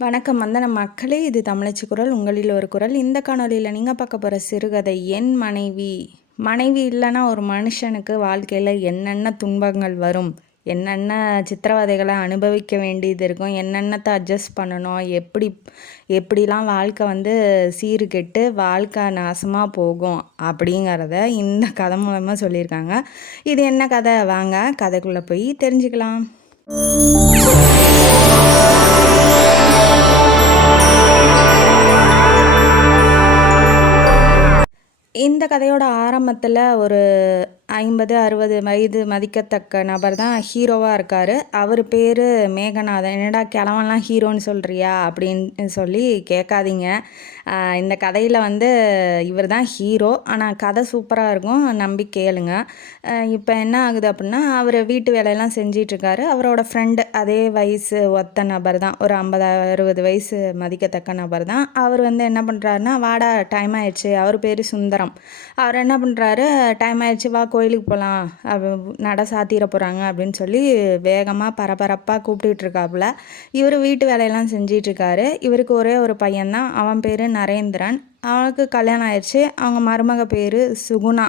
வணக்கம் வந்தன மக்களே, இது தமிழச்சி குரல், உங்களில் ஒரு குரல். இந்த காணொலியில் நீங்கள் பார்க்க போகிற சிறுகதை என் மனைவி. மனைவி இல்லைன்னா ஒரு மனுஷனுக்கு வாழ்க்கையில் என்னென்ன துன்பங்கள் வரும், என்னென்ன சித்திரவதைகளை அனுபவிக்க வேண்டியது இருக்கும், என்னென்னத்தை அட்ஜஸ்ட் பண்ணணும், எப்படிலாம் வாழ்க்கை சீர்கெட்டு வாழ்க்கை நாசமாக போகும் அப்படிங்கிறத இந்த கதை மூலமாக சொல்லியிருக்காங்க. இது என்ன கதை, வாங்க கதைக்குள்ளே போய் தெரிஞ்சுக்கலாம். இந்த கதையோட ஆரம்பத்தில் ஒரு 50-60 வயது மதிக்கத்தக்க நபர் தான் ஹீரோவாக இருக்கார். அவர் பேர் மேகநாதன். என்னடா கிழவன்லாம் ஹீரோன்னு சொல்கிறியா அப்படின்னு சொல்லி கேட்காதீங்க. இந்த கதையில் இவர் தான் ஹீரோ. ஆனால் கதை சூப்பராக இருக்கும், நம்பி கேளுங்க. இப்போ என்ன ஆகுது அப்படின்னா, அவர் வீட்டு வேலையெல்லாம் செஞ்சிட்ருக்காரு. அவரோட ஃப்ரெண்டு அதே வயசு ஒத்த நபர் தான், ஒரு 50-60 வயசு மதிக்கத்தக்க நபர் தான். அவர் என்ன பண்ணுறாருன்னா, வாடா டைம் ஆயிடுச்சு. அவர் பேர் சுந்தரம். அவர் என்ன பண்ணுறாரு, டைம் ஆயிடுச்சு வா கோயிலுக்கு போகலாம், நட சாத்திர போகிறாங்க அப்படின்னு சொல்லி வேகமாக பரபரப்பாக கூப்பிட்டுருக்காப்புல. இவர் வீட்டு வேலையெல்லாம் செஞ்சிட்ருக்காரு. இவருக்கு ஒரே ஒரு பையன்தான், அவன் பேர் நரேந்திரன். அவனுக்கு கல்யாணம் ஆயிடுச்சு. அவங்க மருமக பேர் சுகுணா.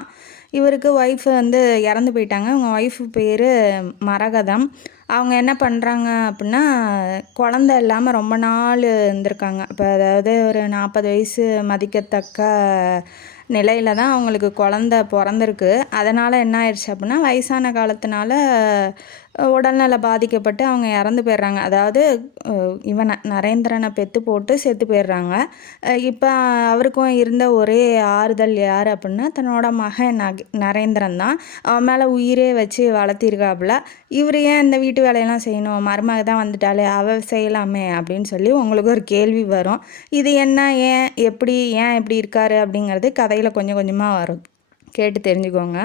இவருக்கு ஒய்ஃபு இறந்து போயிட்டாங்க. அவங்க ஒய்ஃபு பேர் மரகதம். அவங்க என்ன பண்ணுறாங்க அப்படின்னா, குழந்த இல்லாமல் ரொம்ப நாள் இருந்திருக்காங்க. இப்போ அதாவது ஒரு 40 வயசு மதிக்கத்தக்க நிலையில் தான் அவங்களுக்கு குழந்த பிறந்திருக்கு. அதனால் என்ன ஆயிடுச்சு அப்படின்னா, வயசான காலத்தினால உடல்நல பாதிக்கப்பட்டு அவங்க இறந்து போயிடுறாங்க. அதாவது இவனை நரேந்திரனை பெற்று போட்டு செத்து போயிடுறாங்க. இப்போ அவருக்கும் இருந்த ஒரே ஆறுதல் யார் அப்படின்னா, தன்னோட மகன் நரேந்திரன் தான். அவன் மேலே உயிரே வச்சு வளர்த்திருக்காப்புல. இவர் ஏன் இந்த வீட்டு வேலையெல்லாம் செய்யணும், மருமக தான் வந்துட்டாலே அவள் செய்யலாமே அப்படின்னு சொல்லி உங்களுக்கு ஒரு கேள்வி வரும். இது என்ன, ஏன் இப்படி இருக்காரு அப்படிங்கிறது கதையில் கொஞ்சம் கொஞ்சமாக வரும், கேட்டு தெரிஞ்சுக்கோங்க.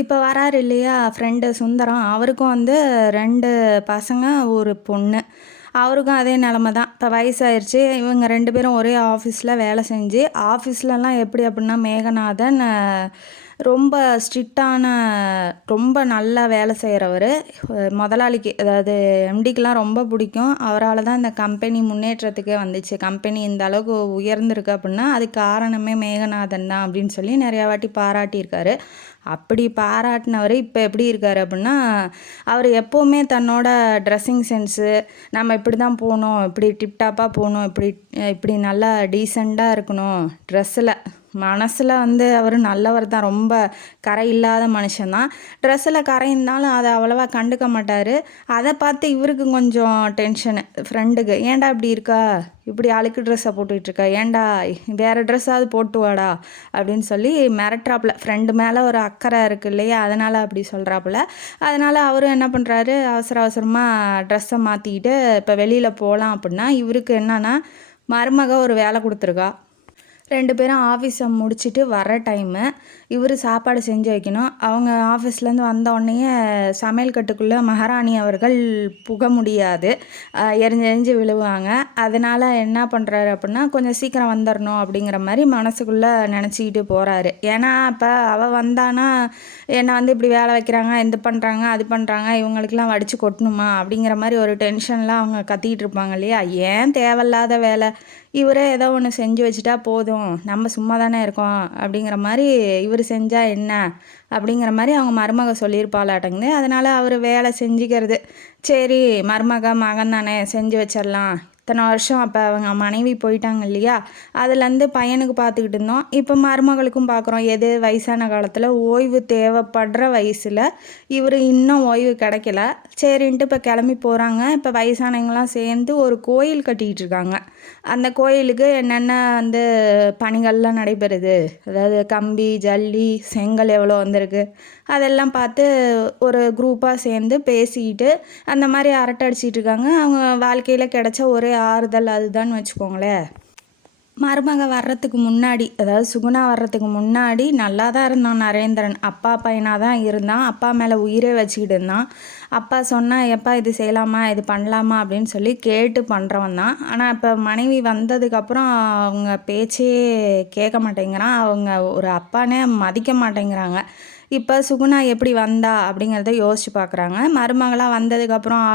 இப்போ வராரு இல்லையா ஃப்ரெண்டு சுந்தரம், அவருக்கும் 2 பசங்க ஒரு பொண்ணு. அவருக்கும் அதே நிலமை தான். இப்போ வயசாயிருச்சு. இவங்க 2 பேரும் ஒரே ஆஃபீஸில் வேலை செஞ்சு, ஆஃபீஸ்லலாம் எப்படி அப்படின்னா, மேகநாதன் ரொம்ப ஸ்ட்ரிக்டான, ரொம்ப நல்லா வேலை செய்கிறவர். முதலாளிக்கு, அதாவது எம்டிக்கெலாம் ரொம்ப பிடிக்கும். அவரால் தான் இந்த கம்பெனி முன்னேற்றத்துக்கே வந்துச்சு. கம்பெனி இந்த அளவுக்கு உயர்ந்திருக்கு அப்படின்னா அதுக்கு காரணமே மேகநாதன் தான் அப்படின்னு சொல்லி நிறையா வாட்டி பாராட்டியிருக்காரு. அப்படி பாராட்டினவர் இப்போ எப்படி இருக்கார் அப்படின்னா, அவர் எப்போவுமே தன்னோட ட்ரெஸ்ஸிங் சென்ஸு, நம்ம இப்படி தான் போகணும், இப்படி டிப்டாப்பாக போகணும், இப்படி நல்லா டீசெண்டாக இருக்கணும், ட்ரெஸ்ஸில் மனசில் அவர் நல்லவர் தான், ரொம்ப கரை இல்லாத மனுஷன்தான். ட்ரெஸ்ஸில் கரை இருந்தாலும் அதை அவ்வளோவா கண்டுக்க மாட்டார். அதை பார்த்து இவருக்கு கொஞ்சம் டென்ஷனு ஃப்ரெண்டுக்கு, ஏன்டா இப்படி இருக்கா, இப்படி அழுக்கு ட்ரெஸ்ஸை போட்டுட்ருக்கா, ஏன்டா வேறு ட்ரெஸ்ஸாவது போட்டு வாடா அப்படின்னு சொல்லி மிரட்டுறாப்புல. ஃப்ரெண்டு மேலே ஒரு அக்கறை இருக்குது இல்லையா, அதனால் அப்படி சொல்கிறாப்புல. அதனால் அவரும் என்ன பண்ணுறாரு, அவசரமாக ட்ரெஸ்ஸை மாற்றிக்கிட்டு இப்போ வெளியில் போகலாம் அப்படின்னா, இவருக்கு என்னன்னா, மருமக ஒரு வேலை கொடுத்துருக்கா. 2 பேரும் ஆஃபீஸை முடிச்சுட்டு வர டைமு, இவர் சாப்பாடு செஞ்சு வைக்கணும். அவங்க ஆஃபீஸ்லேருந்து வந்த உடனேயே சமையல் கட்டுக்குள்ளே மகாராணி அவர்கள் புக முடியாது, எரிஞ்சு விழுவாங்க. அதனால் என்ன பண்ணுறாரு அப்படின்னா, கொஞ்சம் சீக்கிரம் வந்துடணும் அப்படிங்கிற மாதிரி மனசுக்குள்ளே நினச்சிக்கிட்டு போகிறாரு. ஏன்னா இப்போ அவள் வந்தானா என்னை இப்படி வேலை வைக்கிறாங்க, இது பண்ணுறாங்க, அது பண்ணுறாங்க, இவங்களுக்கெல்லாம் வடித்து கொட்டணுமா அப்படிங்கிற மாதிரி ஒரு டென்ஷன்லாம் அவங்க கத்திக்கிட்டு இருப்பாங்க இல்லையா. ஏன் தேவையில்லாத வேலை, இவரே ஏதோ ஒன்று செஞ்சு வச்சுட்டா போதும், நம்ம சும்மா தானே இருக்கோம் அப்படிங்கிற மாதிரி இவர் செஞ்சால் என்ன அப்படிங்கிற மாதிரி அவங்க மருமக சொல்லியிருப்பாளாட்டங்குது. அதனால் அவர் வேலை செஞ்சுக்கிறது. சரி மகன் தானே செஞ்சு வச்சிடலாம். இத்தனை வருஷம் அப்போ அவங்க மனைவி போயிட்டாங்க இல்லையா, அதுலேருந்து பையனுக்கு பார்த்துக்கிட்டு இருந்தோம். இப்போ மருமகளுக்கும் பார்க்குறோம். எது வயசான காலத்தில் ஓய்வு தேவைப்படுற வயசில் இவர் இன்னும் ஓய்வு கிடைக்கல. சரின்ட்டு இப்போ கிளம்பி போகிறாங்க. இப்போ வயசானவங்களாம் சேர்ந்து ஒரு கோயில் கட்டிக்கிட்டு இருக்காங்க. அந்த கோயிலுக்கு என்னென்ன பணிகள்லாம் நடைபெறுது, அதாவது கம்பி, ஜல்லி, செங்கல் எவ்வளோ வந்திருக்கு, அதெல்லாம் பார்த்து ஒரு குரூப்பாக சேர்ந்து பேசிக்கிட்டு அந்த மாதிரி அரட்டை அடிச்சிட்டு இருக்காங்க. அவங்க வாழ்க்கையில் கிடைச்ச ஒரே ஆறுதல் அதுதான் வச்சுக்கோங்களேன். மருமக வர்றதுக்கு முன்னாடி, அதாவது சுகுணா வர்றதுக்கு முன்னாடி நல்லா தான் இருந்தான் நரேந்திரன். அப்பா பையனாக தான் இருந்தான். அப்பா மேலே உயிரே வச்சுக்கிட்டு இருந்தான். அப்பா சொன்னால் எப்பா இது செய்யலாமா, இது பண்ணலாமா அப்படின்னு சொல்லி கேட்டு பண்ணுறவன் தான். ஆனால் இப்போ மனைவி வந்ததுக்கப்புறம் அவங்க பேச்சே கேட்க மாட்டேங்கிறான். அவங்க ஒரு அப்பானே மதிக்க மாட்டேங்கிறாங்க. இப்போ சுகுணா எப்படி வந்தா அப்படிங்கிறத யோசிச்சு பார்க்குறாங்க. மருமகளாக வந்ததுக்கப்புறம்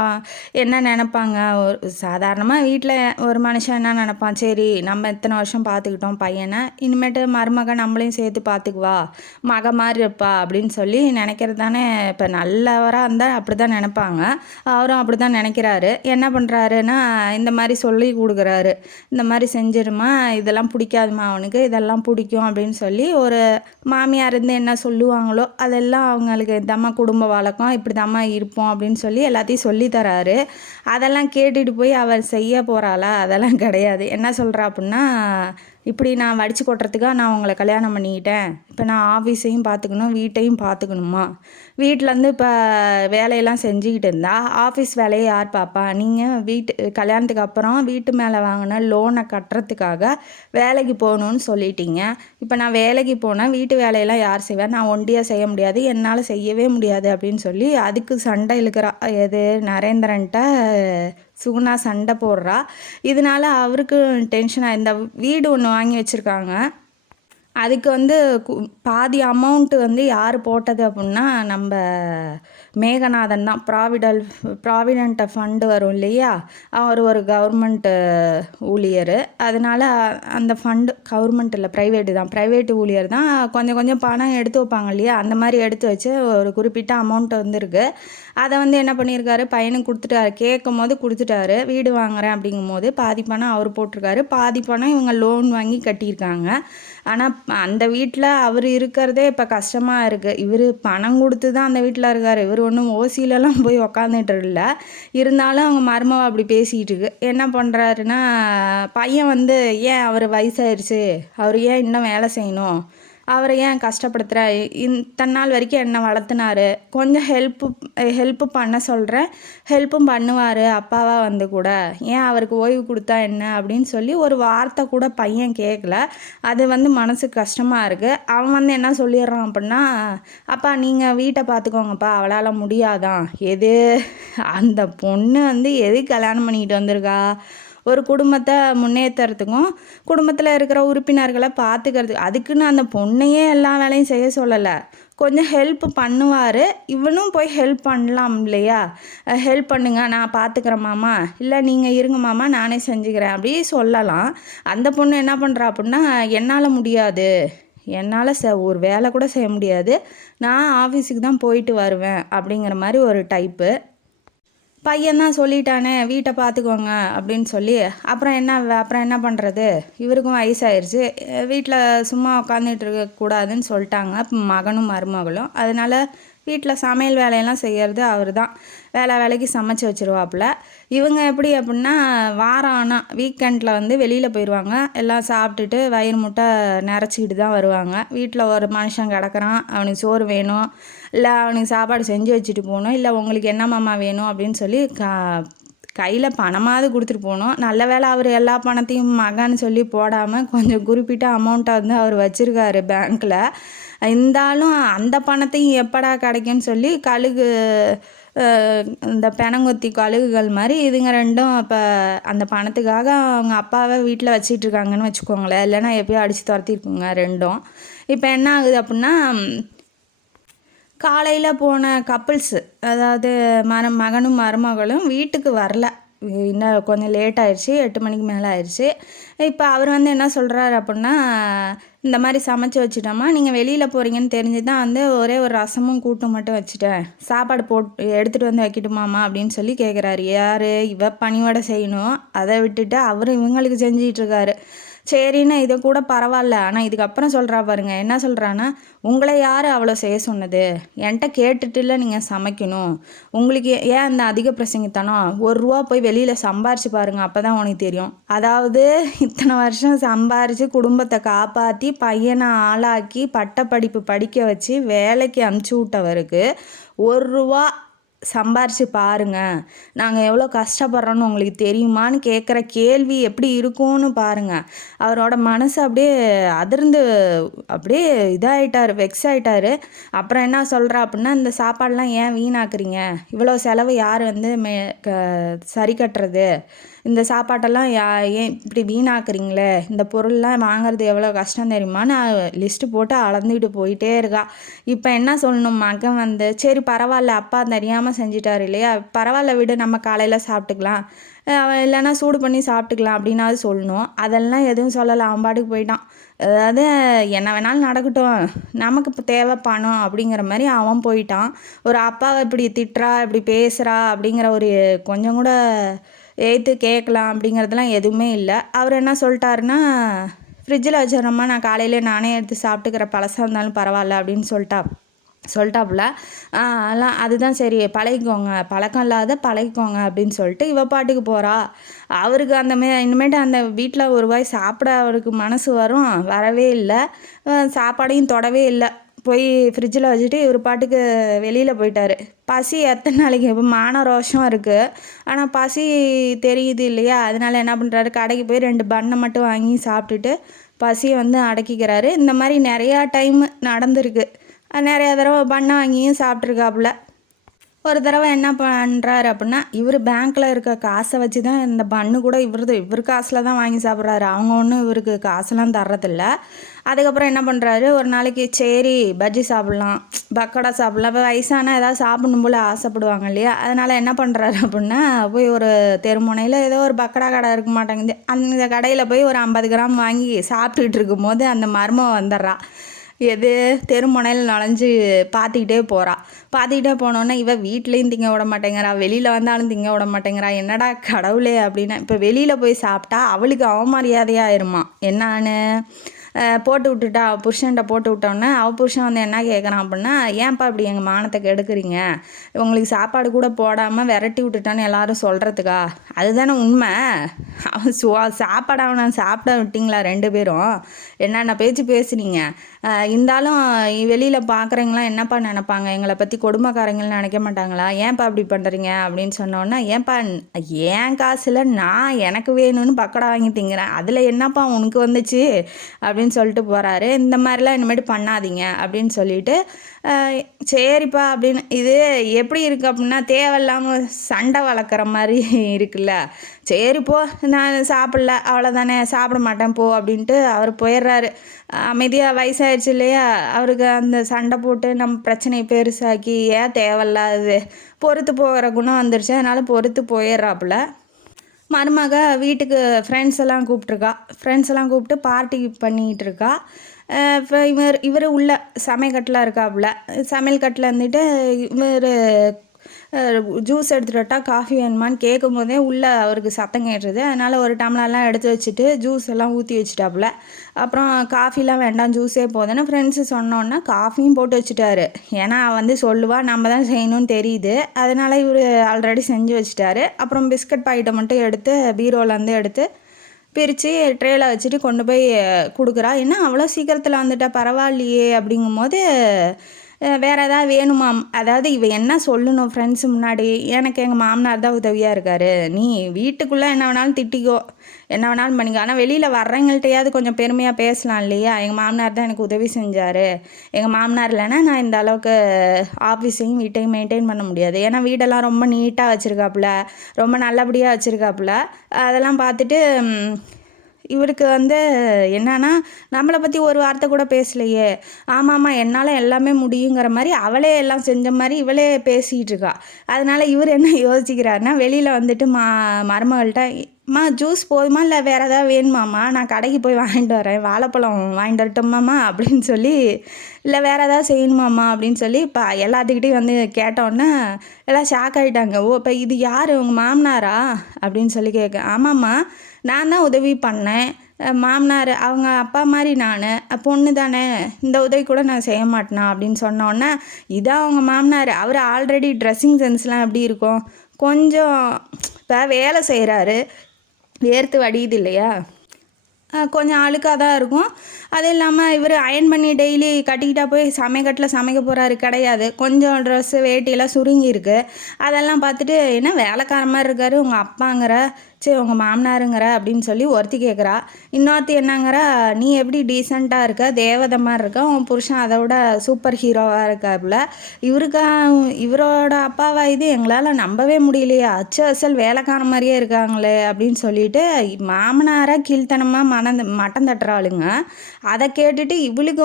என்ன நினப்பாங்க, ஒரு சாதாரணமாக வீட்டில் ஒரு மனுஷன் என்ன நினப்பான், சரி நம்ம இத்தனை வருஷம் பார்த்துக்கிட்டோம் பையனை, இனிமேட்டு மருமகன் நம்மளையும் சேர்த்து பார்த்துக்குவா, மக மாதிரி இருப்பா அப்படின்னு சொல்லி நினைக்கிறது தானே. இப்போ நல்லவராக இருந்தால் அப்படி தான் நினைப்பாங்க. அவரும் அப்படி தான் நினைக்கிறாரு. என்ன பண்ணுறாருன்னா, இந்த மாதிரி சொல்லி கொடுக்குறாரு, இந்த மாதிரி செஞ்சிருமா, இதெல்லாம் பிடிக்காதுமா அவனுக்கு, இதெல்லாம் பிடிக்கும் அப்படின்னு சொல்லி ஒரு மாமியார் இருந்து என்ன சொல்லுவாங்களோ அதெல்லாம் அவங்களுக்கு இதாம்மா குடும்ப வழக்கம், இப்படி தாம்மா இருப்போம் அப்படின்னு சொல்லி எல்லாத்தையும் சொல்லி தராரு. அதெல்லாம் கேட்டுட்டு போய் அவர் செய்ய போகிறாளா? அதெல்லாம் கிடையாது. என்ன சொல்கிறா அப்படின்னா, இப்படி நான் வடித்து கொட்டுறதுக்காக நான் உங்களை கல்யாணம் பண்ணிக்கிட்டேன், இப்போ நான் ஆஃபீஸையும் பார்த்துக்கணும் வீட்டையும் பார்த்துக்கணுமா, வீட்டிலேருந்து இப்போ வேலையெல்லாம் செஞ்சுக்கிட்டு இருந்தால் ஆஃபீஸ் வேலையை யார் பார்ப்பா? நீங்கள் கல்யாணத்துக்கு அப்புறம் வீட்டு மேலே வாங்கின லோனை கட்டுறதுக்காக வேலைக்கு போகணுன்னு சொல்லிட்டீங்க. இப்போ நான் வேலைக்கு போனால் வீட்டு வேலையெல்லாம் யார் செய்வேன்? நான் ஒண்டியாக செய்ய முடியாது, என்னால் செய்யவே முடியாது அப்படின்னு சொல்லி அதுக்கு சண்டை இழுக்கிறா. எது நரேந்திரன்ட்ட சுகுணா சண்டை போடுறா. இதனால அவருக்கு டென்ஷனாக, இந்த வீடு ஒன்று வாங்கி வச்சுருக்காங்க, அதுக்கு வந்து பாதி அமௌண்ட்டு வந்து யார் போட்டது அப்படின்னா நம்ம மேகநாதன் தான். ப்ராவிடென்ட் ஃபண்டு வரும் இல்லையா, அவர் ஒரு கவர்மெண்ட்டு ஊழியர். அதனால் அந்த ஃபண்டு கவர்மெண்ட் இல்லை, ப்ரைவேட்டு ஊழியர் தான். கொஞ்சம் கொஞ்சம் பணம் எடுத்து வைப்பாங்க இல்லையா, அந்த மாதிரி எடுத்து வச்சு ஒரு குறிப்பிட்ட அமௌண்ட்டு வந்துருக்கு. அதை வந்து என்ன பண்ணியிருக்காரு, பையனுக்கு கொடுத்துட்டாரு. கேட்கும் போது கொடுத்துட்டாரு. வீடு வாங்குறேன் அப்படிங்கும் போது பாதி பணம் அவர் போட்டிருக்காரு, பாதி பணம் இவங்க லோன் வாங்கி கட்டியிருக்காங்க. ஆனால் அந்த வீட்டில் அவர் இருக்கிறதே இப்போ கஷ்டமாக இருக்குது. இவர் பணம் கொடுத்து தான் அந்த வீட்டில் இருக்கார். இவர் ஒன்றும் ஓசியிலலாம் போய் உக்காந்துட்டு இல்லை. இருந்தாலும் அவங்க மருமவ அப்படி பேசிகிட்டு இருக்கு. என்ன பண்ணுறாருன்னா, பையன் வந்து ஏன் அவர் வயசாயிருச்சு, அவர் ஏன் இன்னும் வேலை செய்யணும், அவரை ஏன் கஷ்டப்படுத்துகிற, இத்தனை நாள் வரைக்கும் என்னை வளர்த்துனாரு, கொஞ்சம் ஹெல்ப்பு பண்ண சொல்கிறேன், ஹெல்ப்பும் பண்ணுவார் அப்பாவாக வந்து கூட, ஏன் அவருக்கு ஓய்வு கொடுத்தா என்ன அப்படின்னு சொல்லி ஒரு வார்த்தை கூட பையன் கேட்கல. அது வந்து மனசுக்கு கஷ்டமாக இருக்குது. அவன் வந்து என்ன சொல்லிடுறான் அப்படின்னா, அப்பா நீங்கள் வீட்டை பார்த்துக்கோங்கப்பா, அவளால் முடியாதான், எது அந்த பொண்ணு வந்து எது கல்யாணம் பண்ணிக்கிட்டு வந்திருக்கா, ஒரு குடும்பத்தை முன்னேற்றுறதுக்கும் குடும்பத்தில் இருக்கிற உறுப்பினர்களை பார்த்துக்கிறதுக்கு, அதுக்குன்னு அந்த பொண்ணையே எல்லா வேலையும் செய்ய சொல்லலை, கொஞ்சம் ஹெல்ப் பண்ணுவார், இவனும் போய் ஹெல்ப் பண்ணலாம் இல்லையா, ஹெல்ப் பண்ணுங்க நான் பார்த்துக்கிறேன் மாமா, இல்லை நீங்கள் இருங்க மாமா நானே செஞ்சுக்கிறேன் அப்படி சொல்லலாம். அந்த பொண்ணு என்ன பண்ணுறா அப்படின்னா, என்னால் முடியாது, என்னால் ஒரு வேலை கூட செய்ய முடியாது, நான் ஆஃபீஸுக்கு தான் போயிட்டு வருவேன் அப்படிங்கிற மாதிரி ஒரு டைப்பு. பையன்தான் சொல்லிட்டானே வீட்டை பார்த்துக்கோங்க அப்படின்னு சொல்லி, அப்புறம் என்ன பண்ணுறது, இவருக்கும் வயசாயிருச்சு, வீட்டில் சும்மா உட்காந்துட்டு இருக்கக்கூடாதுன்னு சொல்லிட்டாங்க மகனும் மருமகளும். அதனால் வீட்டில் சமையல் வேலையெல்லாம் செய்கிறது அவர் தான். வேலைக்கு சமைச்சு வச்சுருவாப்புல. இவங்க எப்படி அப்படின்னா, வாரம் ஆனால் வீக்கெண்டில் வந்து வெளியில் போயிடுவாங்க, எல்லாம் சாப்பிட்டுட்டு வயிறு முட்டை நிறச்சிக்கிட்டு தான் வருவாங்க. வீட்டில் ஒரு மனுஷன் கிடக்குறான், அவனுக்கு சோறு வேணும், இல்லை அவனுக்கு சாப்பாடு செஞ்சு வச்சுட்டு போகணும், இல்லை உங்களுக்கு என்ன மாமா வேணும் அப்படின்னு சொல்லி கையில் பணமாவது கொடுத்துட்டு போகணும். நல்ல வேளை அவர் எல்லா பணத்தையும் மகன்னு சொல்லி போடாமல் கொஞ்சம் குறிப்பிட்ட அமௌண்ட்டை வந்து அவர் வச்சுருக்காரு பேங்க்கில். இருந்தாலும் அந்த பணத்தையும் எப்படா கிடைக்குன்னு சொல்லி கழுகு, இந்த பெனங்குத்தி கழுகுகள் மாதிரி இதுங்க ரெண்டும் இப்போ அந்த பணத்துக்காக அவங்க அப்பாவை வீட்டில் வச்சிட்ருக்காங்கன்னு வச்சுக்கோங்களேன். இல்லைன்னா எப்போயோ அடித்து துரத்திருக்குங்க ரெண்டும். இப்போ என்ன ஆகுது அப்படின்னா, காலையில் போன கப்புள்ஸு, அதாவது மகனும் மருமகளும் வீட்டுக்கு வரல, இன்னும் கொஞ்சம் லேட் ஆயிடுச்சு, 8 மணிக்கு மேலே ஆயிடுச்சு. இப்போ அவர் வந்து என்ன சொல்கிறாரு அப்படின்னா, இந்த மாதிரி சமைச்சு வச்சுட்டோமா, நீங்கள் வெளியில் போகிறீங்கன்னு தெரிஞ்சு தான் வந்து ஒரே ஒரு ரசமும் கூட்டும் மட்டும் வச்சுட்டேன், சாப்பாடு எடுத்துகிட்டு வந்து வைக்கட்டுமாமா அப்படின்னு சொல்லி கேட்குறாரு. யார் இவ பணியோட செய்யணும், அதை விட்டுட்டு அவர் இவங்களுக்கு செஞ்சிகிட்ருக்காரு. சரின்னு இதை கூட பரவாயில்ல. ஆனால் இதுக்கப்புறம் சொல்கிறா பாருங்க, என்ன சொல்கிறான்னா, உங்களை யார் அவ்வளோ செய்ய சொன்னது, என்கிட்ட கேட்டுட்டுல நீங்கள் சமைக்கணும், உங்களுக்கு ஏன் அந்த அதிக பிரசங்கித்தனம், ₹1 போய் வெளியில் சம்பாரிச்சு பாருங்கள், அப்போ தான் உனக்கு தெரியும். அதாவது இத்தனை வருஷம் சம்பாரித்து குடும்பத்தை காப்பாற்றி பையனை ஆளாக்கி பட்டப்படிப்பு படிக்க வச்சு வேலைக்கு அனுப்பிச்சி விட்டவருக்கு ₹1 சம்பாரித்து பாருங்கள், நாங்கள் எவ்வளோ கஷ்டப்படுறோன்னு உங்களுக்கு தெரியுமான்னு கேட்குற கேள்வி எப்படி இருக்கும்னு பாருங்கள். அவரோட மனசு அப்படியே அதிர்ந்து அப்படியே இதாகிட்டார், வெக்ஸ் ஆகிட்டார். அப்புறம் என்ன சொல்கிறா அப்படின்னா, இந்த சாப்பாடெலாம் ஏன் வீணாக்குறீங்க, இவ்வளோ செலவு யார் வந்து சரி கட்டுறது, இந்த சாப்பாட்டெல்லாம் ஏன் இப்படி வீணாக்குறீங்களே, இந்த பொருள்லாம் வாங்குறது எவ்வளோ கஷ்டம் தெரியுமான்னு லிஸ்ட்டு போட்டு அளந்துக்கிட்டு போயிட்டே இருக்கா. இப்போ என்ன சொல்லணும், மகன் வந்து சரி பரவாயில்ல அப்பா தெரியாமல் செஞ்சிட்டாரு இல்லையா, பரவாயில்ல விடு நம்ம காலையில் சாப்பிட்டுக்கலாம், அவன் இல்லைன்னா சூடு பண்ணி சாப்பிட்டுக்கலாம் அப்படின்னாவது சொல்லணும். அதெல்லாம் எதுவும் சொல்லலை, அவன் பாட்டுக்கு போயிட்டான். அதாவது என்ன வேணாலும் நடக்கட்டும், நமக்கு இப்போ தேவை பணம் அப்படிங்கிற மாதிரி அவன் போயிட்டான். ஒரு அப்பாவை இப்படி திட்டுறா இப்படி பேசுகிறா அப்படிங்கிற ஒரு கொஞ்சம் கூட ஏற்று கேட்கலாம் அப்படிங்கிறதுலாம் எதுவுமே இல்லை. அவர் என்ன சொல்லிட்டாருன்னா, ஃப்ரிட்ஜில் வச்சிடறோம்மா, நான் காலையிலே நானே எடுத்து சாப்பிட்டுக்கிற, பழசாக இருந்தாலும் பரவாயில்ல அப்படின்னு சொல்லிட்டாப்புல. அதெல்லாம் அதுதான் சரி, பழகிக்கோங்க, பழக்கம் இல்லாத பழகிக்கோங்க அப்படின்னு சொல்லிட்டு இவ பாட்டுக்கு போகிறா. அவருக்கு இனிமேட்டு அந்த வீட்டில் ஒரு வாய் சாப்பிட அவருக்கு மனசு வரவே இல்லை. சாப்பாடையும் தொடவே இல்லை. போய் ஃப்ரிட்ஜில் வச்சுட்டு இவர் பாட்டுக்கு வெளியில் போயிட்டார். பசி எத்தனை நாளைக்கு, இப்போ மான ரோஷம் இருக்குது, ஆனால் பசி தெரியுது இல்லையா, அதனால என்ன பண்ணுறாரு, கடைக்கு போய் 2 பண்ணை மட்டும் வாங்கி சாப்பிட்டுட்டு பசியை அடக்கிக்கிறாரு. இந்த மாதிரி நிறையா டைம் நடந்திருக்கு. நிறையா தடவை பண்ணை வாங்கியும் சாப்பிட்ருக்காப்புல. ஒரு தடவை என்ன பண்ணுறாரு அப்படின்னா, இவர் பேங்க்கில் இருக்க காசை வச்சு தான் இந்த பண்ணு கூட இவர் காசில் தான் வாங்கி சாப்பிட்றாரு. அவங்க ஒன்றும் இவருக்கு காசுலாம் தர்றதில்ல. அதுக்கப்புறம் என்ன பண்ணுறாரு, ஒரு நாளைக்கு சரி பஜ்ஜி சாப்பிட்லாம், பக்கோடா சாப்பிட்லாம், இப்போ வயசானால் ஏதாவது சாப்பிடணும் போல் ஆசைப்படுவாங்க இல்லையா, அதனால் என்ன பண்ணுறாரு அப்படின்னா, போய் ஒரு தெருமுனையில் ஏதோ ஒரு பக்கோடா கடை இருக்க மாட்டேங்குது, அந்த கடையில் போய் ஒரு 50 கிராம் வாங்கி சாப்பிட்டுட்டு இருக்கும்போது அந்த மர்மம் வந்துடுறா. எது, தெருமுனையில் நுழைஞ்சு பார்த்துக்கிட்டே போனோன்னே இவ வீட்லேயும் திங்க விட மாட்டேங்கிறா, வெளியில் வந்தாலும் திங்க விட மாட்டேங்கிறா. என்னடா கடவுளே அப்படின்னா, இப்போ வெளியில் போய் சாப்பிட்டா அவளுக்கு அவமரியாதையாக ஆயிருமா. என்னான்னு போட்டு விட்டுட்டா, புருஷன்கிட்ட போட்டு விட்டோன்னே புருஷன் என்ன கேட்குறான் அப்படின்னா, ஏன்ப்பா இப்படி எங்கள் மானத்தை கெடுக்குறீங்க, உங்களுக்கு சாப்பாடு கூட போடாமல் விரட்டி விட்டுட்டான்னு எல்லாரும் சொல்கிறதுக்கா, அதுதானே உண்மை. அவன் சாப்பாடு அவனை சாப்பிட விட்டிங்களா 2 பேரும், என்னென்ன பேச்சு பேசுனீங்க, இருந்தாலும் வெளியில் பார்க்குறவங்களாம் என்னப்பா நினைப்பாங்க, எங்களை பற்றி கொடுமைக்காரங்கள்னு நினைக்க மாட்டாங்களா, ஏன்ப்பா இப்படி பண்ணுறீங்க அப்படின்னு சொன்னோன்னா, ஏன்ப்பா ஏன் காசில் நான் எனக்கு வேணும்னு பக்கோடா வாங்கி திங்கிறேன், அதில் என்னப்பா உனக்கு வந்துச்சு அப்படின்னு சொல்லிட்டு போகிறாரு. இந்த மாதிரிலாம் இனிமேட்டு பண்ணாதீங்க அப்படின்னு சொல்லிட்டு, சரிப்பா அப்படின்னு. இது எப்படி இருக்குது அப்படின்னா, தேவையில்லாமல் சண்டை வளர்க்குற மாதிரி இருக்குல்ல. சரி போ, நான் சாப்பிடல அவ்வளோதானே, சாப்பிட மாட்டேன் போ அப்படின்ட்டு அவர் போயிடுறாரு. அமைதியாக வயசாகிடுச்சு இல்லையா, அவருக்கு அந்த சண்டை போட்டு நம்ம பிரச்சனையை பெருசாக்கி ஏன் தேவையில்லாது, பொறுத்து போகிற குணம் வந்துருச்சு, அதனால் பொறுத்து போயிடுறாப்புல. மருமக வீட்டுக்கு ஃப்ரெண்ட்ஸ் எல்லாம் கூப்பிட்டு பார்ட்டி பண்ணிகிட்டு இருக்கா. இப்போ இவர் உள்ள சமையல் இருக்காப்புல. சமையல் கட்டில் இருந்துட்டு இவர் ஜூஸ் எடுத்துகிட்டா காஃபி வேணுமான்னு கேட்கும் போதே உள்ளே அவருக்கு சத்தம் கேட்டுருது. அதனால் ஒரு டம்ளர்லாம் எடுத்து வச்சுட்டு ஜூஸ் எல்லாம் ஊற்றி வச்சுட்டாப்புல. அப்புறம் காஃபிலாம் வேண்டாம் ஜூஸே போதுன்னு ஃப்ரெண்ட்ஸு சொன்னோன்னா காஃபியும் போட்டு வச்சுட்டாரு. ஏன்னா சொல்லுவா, நம்ம தான் செய்யணும்னு தெரியுது, அதனால் இவர் ஆல்ரெடி செஞ்சு வச்சுட்டாரு. அப்புறம் பிஸ்கட் பாக்கெட்டை மட்டும் எடுத்து பீரோலேருந்து எடுத்து பிரித்து ட்ரேயில் வச்சுட்டு கொண்டு போய் கொடுக்குறா. ஏன்னா அவ்வளோ சீக்கிரத்தில் வந்துட்டா பரவாயில்லையே அப்படிங்கும்போது, வேறு ஏதாவது வேணுமாம். அதாவது இவ என்ன சொல்லணும் ஃப்ரெண்ட்ஸு முன்னாடி, எனக்கு எங்கள் மாமனார் தான் உதவியாக இருக்கார், நீ வீட்டுக்குள்ளே என்ன வேணாலும் திட்டிக்கோ, என்ன வேணாலும் பண்ணிக்கோ, ஆனால் வெளியில் வர்றவங்கள்ட்டையாவது கொஞ்சம் பெருமையாக பேசலாம் இல்லையா, எங்கள் மாமனார் தான் எனக்கு உதவி செஞ்சார், எங்கள் மாமனார் இல்லைன்னா நான் இந்த அளவுக்கு ஆஃபீஸையும் வீட்டையும் மெயின்டைன் பண்ண முடியாது. ஏன்னா வீடெல்லாம் ரொம்ப நீட்டாக வச்சுருக்காப்புல, ரொம்ப நல்லபடியாக வச்சுருக்காப்புல. அதெல்லாம் பார்த்துட்டு இவருக்கு என்னன்னா, நம்மளை பற்றி ஒரு வார்த்தை கூட பேசலையே, ஆமாம்மா என்னால் எல்லாமே முடியுங்கிற மாதிரி அவளே எல்லாம் செஞ்ச மாதிரி இவளே பேசிகிட்டு இருக்கா. அதனால் இவர் என்ன யோசிக்கிறாருன்னா, வெளியில் வந்துட்டு மருமகள்கிட்ட, ஜூஸ் போதுமா இல்லை வேறு ஏதாவது வேணுமாம்மா, நான் கடைக்கு போய் வாங்கிட்டு வரேன், வாழைப்பழம் வாங்கிட்டு வரட்டுமாம்மா அப்படின்னு சொல்லி, இல்லை வேறு ஏதாவது செய்யணுமாம்மா அப்படின்னு சொல்லி இப்போ எல்லாத்துக்கிட்டையும் கேட்டோன்னே எல்லாம் ஷாக் ஆகிட்டாங்க. ஓ இப்போ இது யார், உங்கள் மாமனாரா அப்படின்னு சொல்லி கேட்க. ஆமாம்மா நான் தான் உதவி பண்ணேன், மாமனார் அவங்க அப்பா மாதிரி, நான் பொண்ணு தானே, இந்த உதவி கூட நான் செய்ய மாட்டேனா அப்படின்னு சொன்னோன்னே, இதான் அவங்க மாமனார், அவர் ஆல்ரெடி ட்ரெஸ்ஸிங் சென்ஸ்லாம் எப்படி இருக்கும், கொஞ்சம் இப்போ வேலை செய்கிறாரு, வேர்த்து வடியுது இல்லையா, கொஞ்சம் அழுக்காக தான் இருக்கும். அது இல்லாமல் இவர் அயன் பண்ணி டெய்லி கட்டிக்கிட்டா போய் சமையக்கட்டில் சமைக்க போகிறாரு கிடையாது, கொஞ்சம் ட்ரெஸ்ஸு வேட்டியெல்லாம் சுருங்கி இருக்குது. அதெல்லாம் பார்த்துட்டு என்ன வேலைக்கார மாதிரி இருக்கார் உங்கள் அப்பாங்கிற, சரி உங்கள் மாமனாருங்கிற அப்படின்னு சொல்லி ஒருத்தி கேட்குறா. இன்னொருத்தி என்னங்கிற, நீ எப்படி டீசெண்டாக இருக்க, தேவதை மாதிரி இருக்க, உன் புருஷன் அதை விட சூப்பர் ஹீரோவாக இருக்காப்புல, இவருக்கா இவரோட அப்பாவா இது, எங்களால் நம்பவே முடியலையா, அச்சு அசல் வேலைக்கார மாதிரியே இருக்காங்களே அப்படின்னு சொல்லிட்டு மாமனாரை கீழ்த்தனமாக மட்டம் தட்டுறாளுங்க. அதை கேட்டுட்டு இவளுக்கு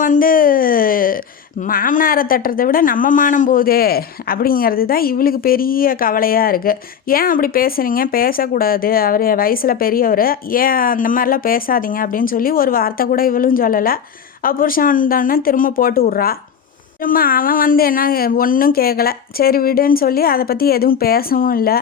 மாமனாரை தட்டுறதை விட நம்ம மானம் போகுதே அப்படிங்கிறது தான் இவளுக்கு பெரிய கவலையாக இருக்குது. ஏன் அப்படி பேசுகிறீங்க, பேசக்கூடாது, அவர் வயசில் பெரியவர், ஏன் அந்த மாதிரிலாம் பேசாதீங்க அப்படின்னு சொல்லி ஒரு வார்த்தை கூட இவளும் சொல்லலை. புருஷன் வந்தோடனே திரும்ப போட்டு விட்றா. திரும்ப அவன் என்ன ஒன்றும் கேட்கல. சரி விடுன்னு சொல்லி அதை பற்றி எதுவும் பேசவும் இல்லை.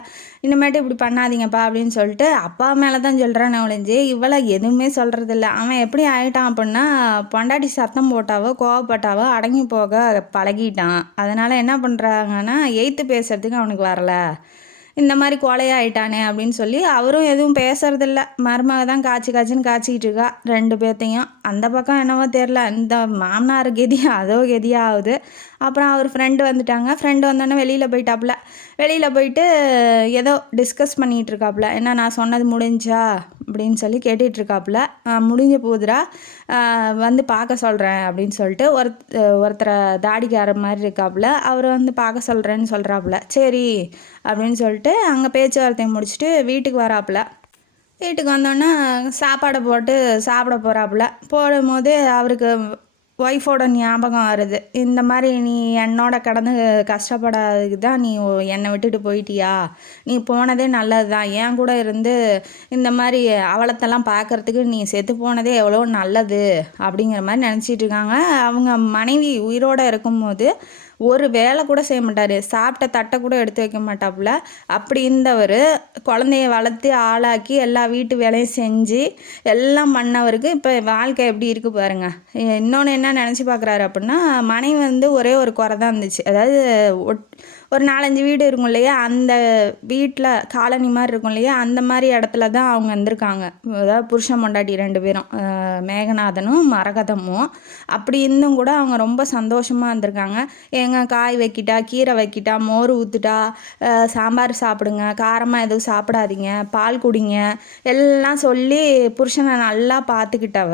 இனிமேட்டு இப்படி பண்ணாதீங்கப்பா அப்படின்னு சொல்லிட்டு அப்பா மேலே தான் சொல்கிறானே ஒழிஞ்சு இவளை எதுவுமே சொல்கிறதில்ல. அவன் எப்படி ஆகிட்டான் அப்படின்னா, பொண்டாட்டி சத்தம் போட்டாவோ கோவப்பட்டாவோ அடங்கி போக பழகிட்டான். அதனால் என்ன பண்ணுறாங்கன்னா, எய்த்து பேசுறதுக்கு அவனுக்கு வரல, இந்த மாதிரி கொலையாயிட்டானே அப்படின்னு சொல்லி அவரும் எதுவும் பேசுறதில்ல. மருமக தான் காய்ச்சின்னு காய்ச்சிக்கிட்டு இருக்கா ரெண்டு பேர்த்தையும். அந்த பக்கம் என்னவோ தெரில, இந்த மாமனார் கெதியா அதோ கெதியா ஆகுது. அப்புறம் அவர் ஃப்ரெண்டு வந்துட்டாங்க. ஃப்ரெண்டு வந்தோடனே வெளியில் போயிட்டு ஏதோ டிஸ்கஸ் பண்ணிகிட்டு இருக்காப்புல. என்ன நான் சொன்னது முடிஞ்சா அப்படின்னு சொல்லி கேட்டுட்ருக்காப்புல. முடிஞ்ச போதுரா, வந்து பார்க்க சொல்கிறேன் அப்படின்னு சொல்லிட்டு ஒருத்தரை தாடிக்கார மாதிரி இருக்காப்புல, அவர் வந்து பார்க்க சொல்கிறேன்னு சொல்கிறாப்புல. சரி அப்படின்னு சொல்லிட்டு அங்கே பேச்சுவார்த்தையை முடிச்சுட்டு வீட்டுக்கு வராப்புல. வீட்டுக்கு வந்தோன்னே சாப்பாடை போட்டு சாப்பிட போகிறாப்புல. போடும்போது அவருக்கு ஒய்ஃபோட ஞாபகம் வருது. இந்த மாதிரி நீ என்னோட கடந்து கஷ்டப்படாததுக்கு தான் நீ என்னை விட்டுட்டு போயிட்டியா, நீ போனதே நல்லது தான், என் கூட இருந்து இந்த மாதிரி அவலத்தெல்லாம் பார்க்குறதுக்கு நீ செத்து போனதே எவ்வளோ நல்லது அப்படிங்கிற மாதிரி நினச்சிட்டு இருக்காங்க. அவங்க மனைவி உயிரோடு இருக்கும்போது ஒரு வேலை கூட செய்ய மாட்டார், சாப்பிட்ட தட்டை கூட எடுத்து வைக்க மாட்டாப்புல. அப்படி இருந்தவர் குழந்தைய வளர்த்து ஆளாக்கி எல்லா வீட்டு வேலையும் செஞ்சு எல்லாம் பண்ணவருக்கு இப்போ வாழ்க்கை எப்படி இருக்குது பாருங்கள். இன்னொன்று என்ன நினச்சி பார்க்குறாரு அப்படின்னா, மனைவி ஒரே ஒரு குறை தான் இருந்துச்சு. அதாவது ஒரு 4-5 வீடு இருக்கும் இல்லையா, அந்த வீட்டில் காலனி மாதிரி இருக்கும் இல்லையா, அந்த மாதிரி இடத்துல தான் அவங்க வந்திருக்காங்க. அதாவது புருஷன் பொண்டாட்டி 2 பேரும், மேகநாதனும் மரகதமும். அப்படி இருந்தும் கூட அவங்க ரொம்ப சந்தோஷமாக இருந்திருக்காங்க. காய் வைக்கிட்டா, கீரை வைக்கிட்டா, மோர் ஊற்றுட்டா, சாம்பார் சாப்பிடுங்க, காரமாக எதுவும் சாப்பிடாதீங்க, பால் குடிங்க எல்லாம் சொல்லி புருஷனை நல்லா பார்த்துக்கிட்டவ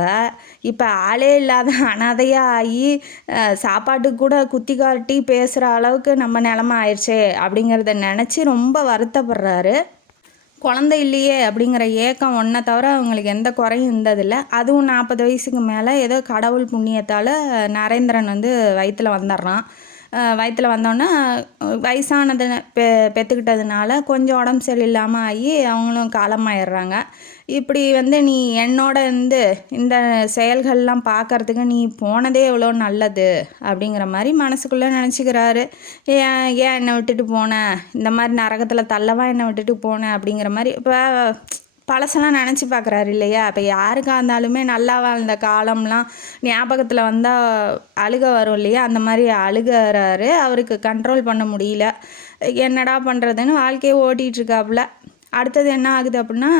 இப்போ ஆளே இல்லாத அனாதையாக ஆகி சாப்பாட்டுக்கு கூட குத்தி காட்டி பேசுகிற அளவுக்கு நம்ம நிலமை ஆயிடுச்சே அப்படிங்கிறத நினச்சி ரொம்ப வருத்தப்படுறாரு. குழந்தை இல்லையே அப்படிங்கிற ஏக்கம் ஒன்றை தவிர அவங்களுக்கு எந்த குறையும் இருந்ததில்லை. அதுவும் 40 வயசுக்கு மேலே ஏதோ கடவுள் புண்ணியத்தால் நரேந்திரன் வயிற்றில் வந்துடுறான். வயிற்றில் வந்தோன்னே வயசானது பெற்றுக்கிட்டதுனால கொஞ்சம் உடம்பு சரியில்லாமல் ஆகி அவங்களும் காலமாயிடுறாங்க. இப்படி நீ என்னோட இந்த செயல்கள்லாம் பார்க்கறதுக்கு நீ போனதே எவ்வளோ நல்லது அப்படிங்கிற மாதிரி மனசுக்குள்ளே நினச்சிக்கிறாரு. ஏன் என்னை விட்டுட்டு போனேன், இந்த மாதிரி நரகத்தில் தள்ளவா என்னை விட்டுட்டு போனேன் அப்படிங்கிற மாதிரி இப்போ பழசெல்லாம் நினச்சி பார்க்குறாரு இல்லையா. இப்போ யாருக்காக இருந்தாலுமே நல்லா வாழ்ந்த காலம்லாம் ஞாபகத்தில் வந்தால் அழுக வரும் இல்லையா, அந்த மாதிரி அழுகிறாரு. அவருக்கு கண்ட்ரோல் பண்ண முடியல. என்னடா பண்ணுறதுன்னு வாழ்க்கையை ஓட்டிகிட்ருக்காப்புல. அடுத்தது என்ன ஆகுது அப்படின்னா,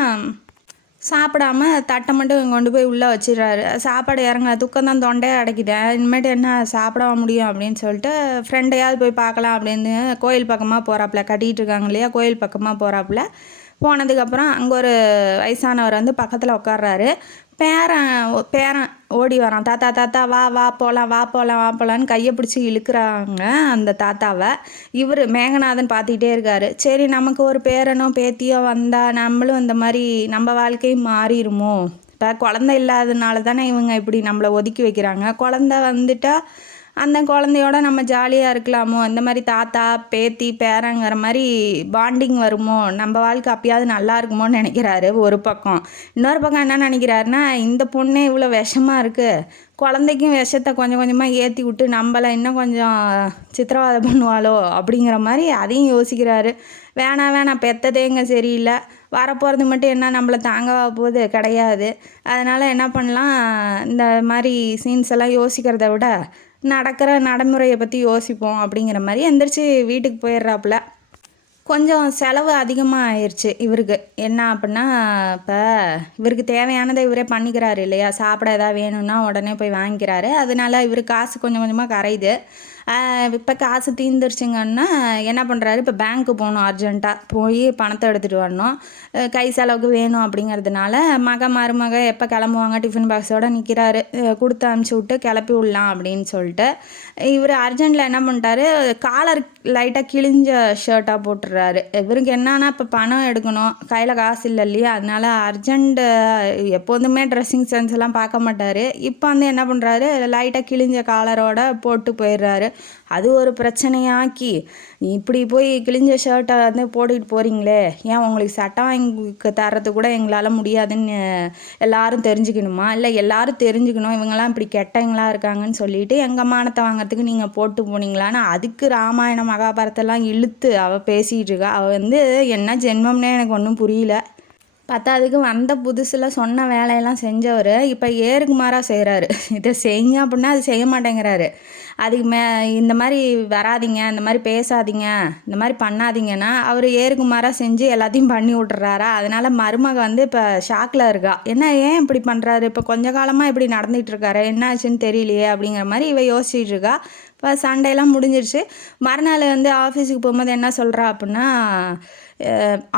சாப்பிடாம தட்டை மட்டும் கொண்டு போய் உள்ளே வச்சிடுறாரு. சாப்பாடு இறங்க துக்கம் தான், தொண்டையை அடைக்கிட்டேன், இனிமேட்டு என்ன சாப்பிட முடியும் அப்படின்னு சொல்லிட்டு ஃப்ரெண்டையாவது போய் பார்க்கலாம் அப்படின்னு கோயில் பக்கமாக போகிறாப்புல. கட்டிகிட்டு இருக்காங்க இல்லையா, கோயில் பக்கமாக போகிறாப்புல. போனதுக்கப்புறம் அங்கே ஒரு வயசானவர் பக்கத்தில் உட்கார்றாரு. பேரன் ஓடி வரான். தாத்தா வா போகலான்னு கையை பிடிச்சி இழுக்கிறாங்க அந்த தாத்தாவை. இவர் மேகநாதன் பார்த்துக்கிட்டே இருக்கார். சரி நமக்கு ஒரு பேரனோ பேத்தியோ வந்தால் நம்மளும் இந்த மாதிரி நம்ம வாழ்க்கையும் மாறிடுமோ, இப்போ குழந்தை இல்லாததுனால தானே இவங்க இப்படி நம்மளை ஒதுக்கி வைக்கிறாங்க, குழந்தை வந்துட்டால் அந்த குழந்தையோட நம்ம ஜாலியாக இருக்கலாமோ, இந்த மாதிரி தாத்தா பேத்தி பேரங்கிற மாதிரி பாண்டிங் வருமோ, நம்ம வாழ்க்கை அப்பயாவது நல்லா இருக்குமோன்னு நினைக்கிறாரு ஒரு பக்கம். இன்னொரு பக்கம் என்ன நினைக்கிறாருன்னா, இந்த பொண்ணே இவ்வளோ விஷமாக இருக்குது, குழந்தைக்கும் விஷத்தை கொஞ்சம் கொஞ்சமாக ஏற்றி விட்டு நம்மளை இன்னும் கொஞ்சம் சித்திரவதை பண்ணுவாளோ அப்படிங்கிற மாதிரி அதையும் யோசிக்கிறாரு. வேணாம் பெற்றதேங்க சரியில்லை, வரப்போகிறது மட்டும் என்ன நம்மளை தாங்கவா போகுது, கிடையாது. அதனால் என்ன பண்ணலாம், இந்த மாதிரி சீன்ஸ் எல்லாம் யோசிக்கிறத விட நடக்கிற நடைமுறையை பற்றி யோசிப்போம் அப்படிங்கிற மாதிரி எந்திரிச்சு வீட்டுக்கு போயிடுறாப்புல. கொஞ்சம் செலவு அதிகமாக ஆயிடுச்சு இவருக்கு. என்ன அப்படின்னா, இப்போ இவருக்கு தேவையானதை இவரே பண்ணிக்கிறாரு இல்லையா, சாப்பிட எதாவது வேணும்னா உடனே போய் வாங்கிக்கிறாரு. அதனால இவர் காசு கொஞ்சம் கொஞ்சமாக கரையுது. இப்போ காசு தீர்ந்துருச்சுங்கன்னா என்ன பண்ணுறாரு, இப்போ பேங்க்கு போகணும், அர்ஜென்ட்டாக போய் பணத்தை எடுத்துகிட்டு வரணும், கை செலவுக்கு வேணும் அப்படிங்கிறதுனால மருமக எப்போ கிளம்புவாங்க டிஃபன் பாக்ஸோடு நிற்கிறாரு. கொடுத்து அனுப்பிச்சி விட்டு கிளப்பி விடலாம் அப்படின்னு சொல்லிட்டு இவர் அர்ஜென்ட்டில் என்ன பண்ணிட்டாரு, காலர் லைட்டாக கிழிஞ்ச ஷர்ட்டாக போட்டுடுறாரு. இவருக்கு என்னன்னா இப்போ பணம் எடுக்கணும், கையில் காசு இல்லை இல்லையா, அதனால அர்ஜென்ட்டு எப்போதுமே ட்ரெஸ்ஸிங் சென்ஸ் எல்லாம் பார்க்க மாட்டார். இப்போ வந்து என்ன பண்ணுறாரு, லைட்டாக கிழிஞ்ச காலரோட போட்டு போயிடுறாரு. அது ஒரு பிரச்சனையாக்கி, இப்படி போய் கிழிஞ்ச ஷர்ட்டை வந்து போட்டுக்கிட்டு போகிறீங்களே, ஏன் உங்களுக்கு சட்டை வாங்கி தர்றது கூட எங்களால் முடியாதுன்னு எல்லாரும் தெரிஞ்சுக்கணுமா, இல்லை எல்லாரும் தெரிஞ்சுக்கணும் இவங்கெல்லாம் இப்படி கெட்டவங்களா இருக்காங்கன்னு சொல்லிட்டு எங்கள் மானத்தை வாங்கிறதுக்கு நீங்கள் போட்டு போனீங்களான்னு அதுக்கு ராமாயணம் மகாபாரதெல்லாம் இழுத்து அவள் பேசிகிட்டு இருக்கா. அவள் வந்து என்ன ஜென்மம்னே எனக்கு ஒன்றும் புரியல. பத்தாவதுக்கு வந்த புதுசில் சொன்ன வேலையெல்லாம் செஞ்சவர் இப்போ ஏருக்கு மாறாக செய்கிறாரு. இதை செய்யுங்க அப்படின்னா அது செய்ய மாட்டேங்கிறாரு. அதுக்கு இந்த மாதிரி வராதிங்க, இந்த மாதிரி பேசாதீங்க, இந்த மாதிரி பண்ணாதீங்கன்னா அவர் ஏருக்கு மாறாக செஞ்சு எல்லாத்தையும் பண்ணி விட்டுறாரா. அதனால் மருமக வந்து இப்போ ஷாக்கில் இருக்கா. ஏன் இப்படி பண்ணுறாரு, இப்போ கொஞ்ச காலமாக இப்படி நடந்துகிட்டு இருக்காரு, என்ன ஆச்சுன்னு தெரியலையே அப்படிங்கிற மாதிரி இவ யோசிச்சுட்டு இருக்கா. இப்போ சண்டையெல்லாம் முடிஞ்சிருச்சு. மறுநாள் வந்து ஆஃபீஸுக்கு போகும்போது என்ன சொல்கிறா அப்படின்னா,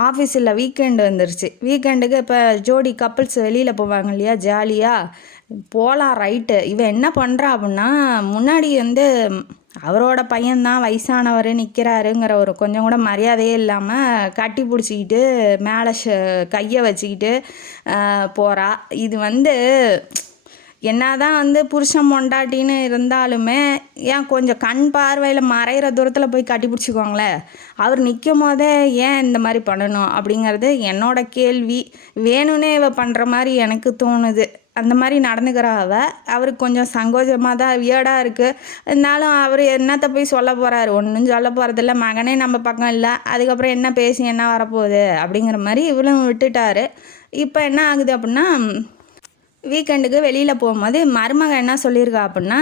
ஆஃபீஸில் வீக்கெண்டு வந்துருச்சு. வீக்கெண்டுக்கு இப்போ ஜோடி கப்புள்ஸ் வெளியில் போவாங்க இல்லையா, ஜாலியாக போகலாம், ரைட்டு. இவன் என்ன பண்ணுறா அப்படின்னா, முன்னாடி வந்து அவரோட பையன்தான் வயசானவர் நிற்கிறாருங்கிற ஒரு கொஞ்சம் கூட மரியாதையே இல்லாமல் கட்டி பிடிச்சிக்கிட்டு மேலே கையை வச்சுக்கிட்டு போகிறா. இது வந்து என்னதான் வந்து புருஷன் பொண்டாட்டின்னு இருந்தாலுமே ஏன் கொஞ்சம் கண் பார்வையில் மறைகிற தூரத்தில் போய் கட்டி பிடிச்சிக்குவாங்களே, அவர் நிற்கும் போதே ஏன் இந்த மாதிரி பண்ணணும் அப்படிங்கிறது என்னோட கேள்வி. வேணும்னே இவ பண்ணுற மாதிரி எனக்கு தோணுது. அந்த மாதிரி நடந்துக்கிறா அவருக்கு கொஞ்சம் சங்கோஜமாக தான் வியர்டாக இருக்குது. இருந்தாலும் அவர் என்னத்தை போய் சொல்ல போகிறாரு, ஒன்றும் சொல்ல போகிறதில்ல, மகனே நம்ம பக்கம் இல்லை, அதுக்கப்புறம் என்ன பேசி என்ன வரப்போகுது அப்படிங்கிற மாதிரி இவளும் விட்டுட்டாரு. இப்போ என்ன ஆகுது அப்படின்னா, வீக்கெண்டுக்கு வெளியில் போகும்போது மருமக என்ன சொல்லியிருக்கா அப்படின்னா,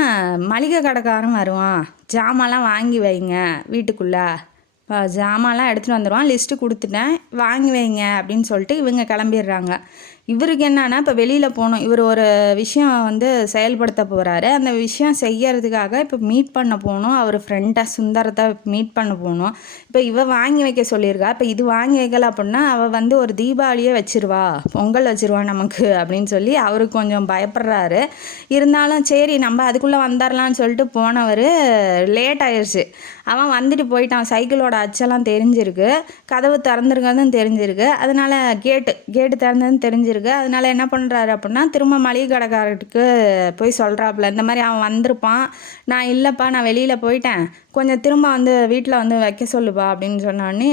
மளிகை கடைக்காரன் வருவான், ஜாமான்லாம் வாங்கி வைங்க, வீட்டுக்குள்ளே ஜாமான்லாம் எடுத்துகிட்டு வந்துடுவான், லிஸ்ட்டு கொடுத்துட்டேன், வாங்கி வைங்க அப்படின்னு சொல்லிட்டு இவங்க கிளம்பிடுறாங்க. இவருக்கு என்னன்னா இப்போ வெளியில் போகணும், இவர் ஒரு விஷயம் வந்து செயல்படுத்த போகிறாரு. அந்த விஷயம் செய்யறதுக்காக இப்போ மீட் பண்ண போகணும், அவர் ஃப்ரெண்டை சுந்தரத்தை மீட் பண்ண போகணும். இப்போ இவ வாங்கி வைக்க சொல்லியிருக்கா. இப்போ இது வாங்கி வைக்கல அப்படின்னா அவள் வந்து ஒரு தீபாவளியே வச்சிருவா, பொங்கல் வச்சிருவா நமக்கு அப்படின்னு சொல்லி அவருக்கு கொஞ்சம் பயப்படுறாரு. இருந்தாலும் சரி நம்ம அதுக்குள்ளே வந்துடலான்னு சொல்லிட்டு போனவர் லேட் ஆயிடுச்சு. அவன் வந்துட்டு போயிட்டான். சைக்கிளோட அச்செல்லாம் தெரிஞ்சிருக்கு, கதவு திறந்துருக்கிறதும் தெரிஞ்சிருக்கு, அதனால் கேட்டு திறந்ததுன்னு தெரிஞ்சிருக்கு. அதனால என்ன பண்ணுறாரு அப்படின்னா, திரும்ப மளிகை கடைக்காரருக்கு போய் சொல்கிறாப்புல, இந்த மாதிரி அவன் வந்திருப்பான், நான் இல்லைப்பா நான் வெளியில் போயிட்டேன், கொஞ்சம் திரும்ப வந்து வீட்டில் வந்து வைக்க சொல்லுப்பா அப்படின்னு சொன்னோடனே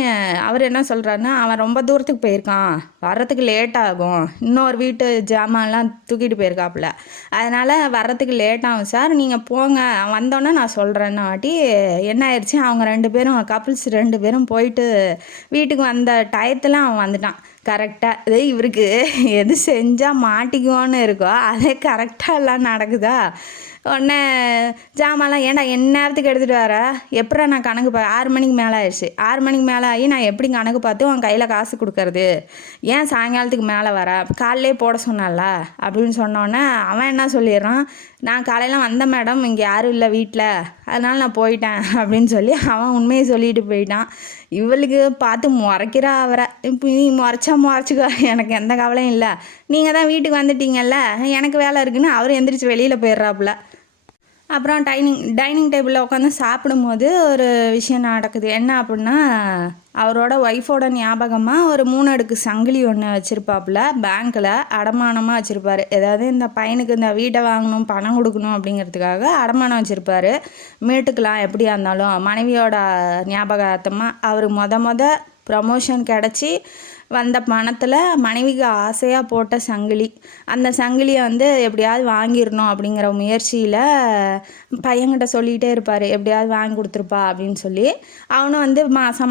அவர் என்ன சொல்கிறாருன்னா, அவன் ரொம்ப தூரத்துக்கு போயிருக்கான், வர்றதுக்கு லேட் ஆகும், இன்னொரு வீட்டு ஜாமான்லாம் தூக்கிட்டு போயிருக்காப்புல, அதனால் வர்றதுக்கு லேட் ஆகும் சார், நீங்கள் போங்க, வந்தோன்னே நான் சொல்கிறேன்னு வாட்டி என்ன ஆயிடுச்சு, அவங்க 2 பேரும் கப்புள்ஸ் 2 பேரும் போயிட்டு வீட்டுக்கு வந்த டயத்தில் அவன் வந்துட்டான் கரெக்டாக. இது இவருக்கு எது செஞ்சால் மாட்டிக்குவோன்னு இருக்கோ அதே கரெக்டாக எல்லாம் நடக்குதா. உடனே ஜாமான்லாம் ஏன்டா நேரத்துக்கு எடுத்துகிட்டு வர, எப்படா நான் கணக்கு 6 மணிக்கு மேலே ஆயிடுச்சு, 6 மணிக்கு மேலே ஆகி நான் எப்படி கணக்கு பார்த்து உன் கையில் காசு கொடுக்கறது, ஏன் சாயங்காலத்துக்கு மேலே வர, காலையிலே போட சொன்னால அப்படின்னு சொன்னோன்னே அவன் என்ன சொல்லிடுறான், நான் காலையில் வந்தேன் மேடம், இங்கே யாரும் இல்லை வீட்டில், அதனால் நான் போயிட்டேன் அப்படின்னு சொல்லி அவன் உண்மையை சொல்லிட்டு போயிட்டான். இவளுக்கு பார்த்து முறைக்கிறா அவரை. இப்போ நீ முறைச்சிக்கோ, எனக்கு எந்த கவலையும் இல்லை, நீங்கள் தான் வீட்டுக்கு வந்துட்டீங்கல்ல, எனக்கு வேலை இருக்குன்னு அவர் எந்திரிச்சு வெளியில் போயிடுறாப்புல. அப்புறம் டைனிங் டேபிளில் உட்காந்து சாப்பிடும்போது ஒரு விஷயம் நடக்குது. என்ன அப்படின்னா, அவரோட ஒய்ஃபோட ஞாபகமாக ஒரு 3 அடுக்கு சங்கிலி ஒன்று வச்சுருப்பாப்புல, பேங்க்கில் அடமானமாக வச்சுருப்பார். ஏதாவது இந்த பையனுக்கு இந்த வீட்டை வாங்கணும், பணம் கொடுக்கணும் அப்படிங்கிறதுக்காக அடமானம் வச்சுருப்பார். மீட்டுக்கலாம் எப்படியா இருந்தாலும். மனைவியோட ஞாபகார்த்தமாக அவர் மொத ப்ரமோஷன் கிடச்சி வந்த பணத்தில் மனைவிக்கு ஆசையாக போட்ட சங்கிலி, அந்த சங்கிலியை வந்து எப்படியாவது வாங்கிடணும் அப்படிங்கிற முயற்சியில் பையன்கிட்ட சொல்லிகிட்டே இருப்பார், எப்படியாவது வாங்கி கொடுத்துருப்பா அப்படின்னு சொல்லி. அவனும் வந்து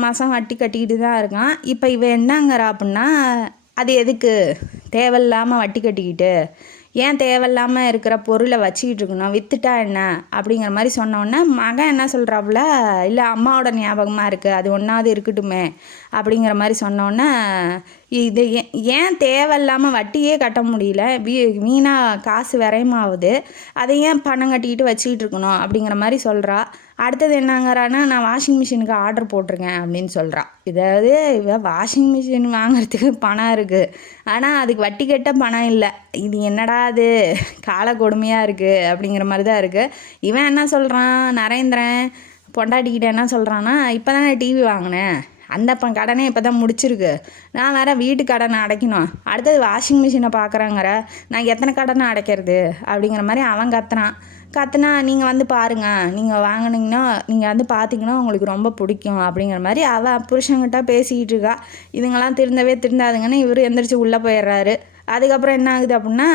மாதம் வட்டி கட்டிக்கிட்டு தான் இருக்கான். இப்போ இவன் என்னங்கிறா அப்படின்னா, அது எதுக்கு தேவையில்லாமல் வட்டி கட்டிக்கிட்டு, ஏன் தேவையில்லாமல் இருக்கிற பொருளை வச்சுக்கிட்டு இருக்கணும், விற்றுட்டா என்ன அப்படிங்கிற மாதிரி சொன்னோன்னே மகன் என்ன சொல்கிறாப்புல, இல்லை அம்மாவோட ஞாபகமாக இருக்குது, அது ஒன்றாவது இருக்கட்டுமே அப்படிங்கிற மாதிரி சொன்னோன்னே இது ஏன் தேவையில்லாமல் வட்டியே கட்ட முடியல, வீணாக காசு விரயமாகுது, அதை ஏன் பணம் கட்டிக்கிட்டு வச்சுக்கிட்டு இருக்கணும் அப்படிங்கிற மாதிரி சொல்கிறா. அடுத்தது என்னங்கிறான்னா, நான் வாஷிங் மிஷினுக்கு ஆர்டர் போட்டிருக்கேன் அப்படின்னு சொல்கிறா. இதாவது இவ வாஷிங் மிஷின் வாங்குறதுக்கு பணம் இருக்குது, ஆனால் அதுக்கு வட்டி கட்ட பணம் இல்லை. இது என்னடா அது கால கொடுமையாக இருக்குது அப்படிங்கிற மாதிரி தான் இருக்குது. இவன் என்ன சொல்கிறான், நரேந்திரன் பொண்டாட்டிக்கிட்ட என்ன சொல்கிறான்னா, இப்போ தான் நான் டிவி வாங்கினேன், அந்த கடனே இப்போ தான் முடிச்சிருக்கு, நான் வேறு வீட்டு கடனை அடைக்கணும், அடுத்தது வாஷிங் மிஷினை பார்க்குறாங்கிற, நான் எத்தனை கடனை அடைக்கிறது அப்படிங்கிற மாதிரி அவன் கத்துனா நீங்கள் வந்து பாருங்கள், நீங்கள் வாங்கினீங்கன்னா நீங்கள் வந்து பார்த்தீங்கன்னா உங்களுக்கு ரொம்ப பிடிக்கும் அப்படிங்கிற மாதிரி அவள் புருஷங்கிட்ட பேசிக்கிட்டு இருக்கா. இதுங்கெல்லாம் திருந்தாதுங்கன்னு இவர் எந்திரிச்சு உள்ளே போயிடுறாரு. அதுக்கப்புறம் என்ன ஆகுது அப்படின்னா,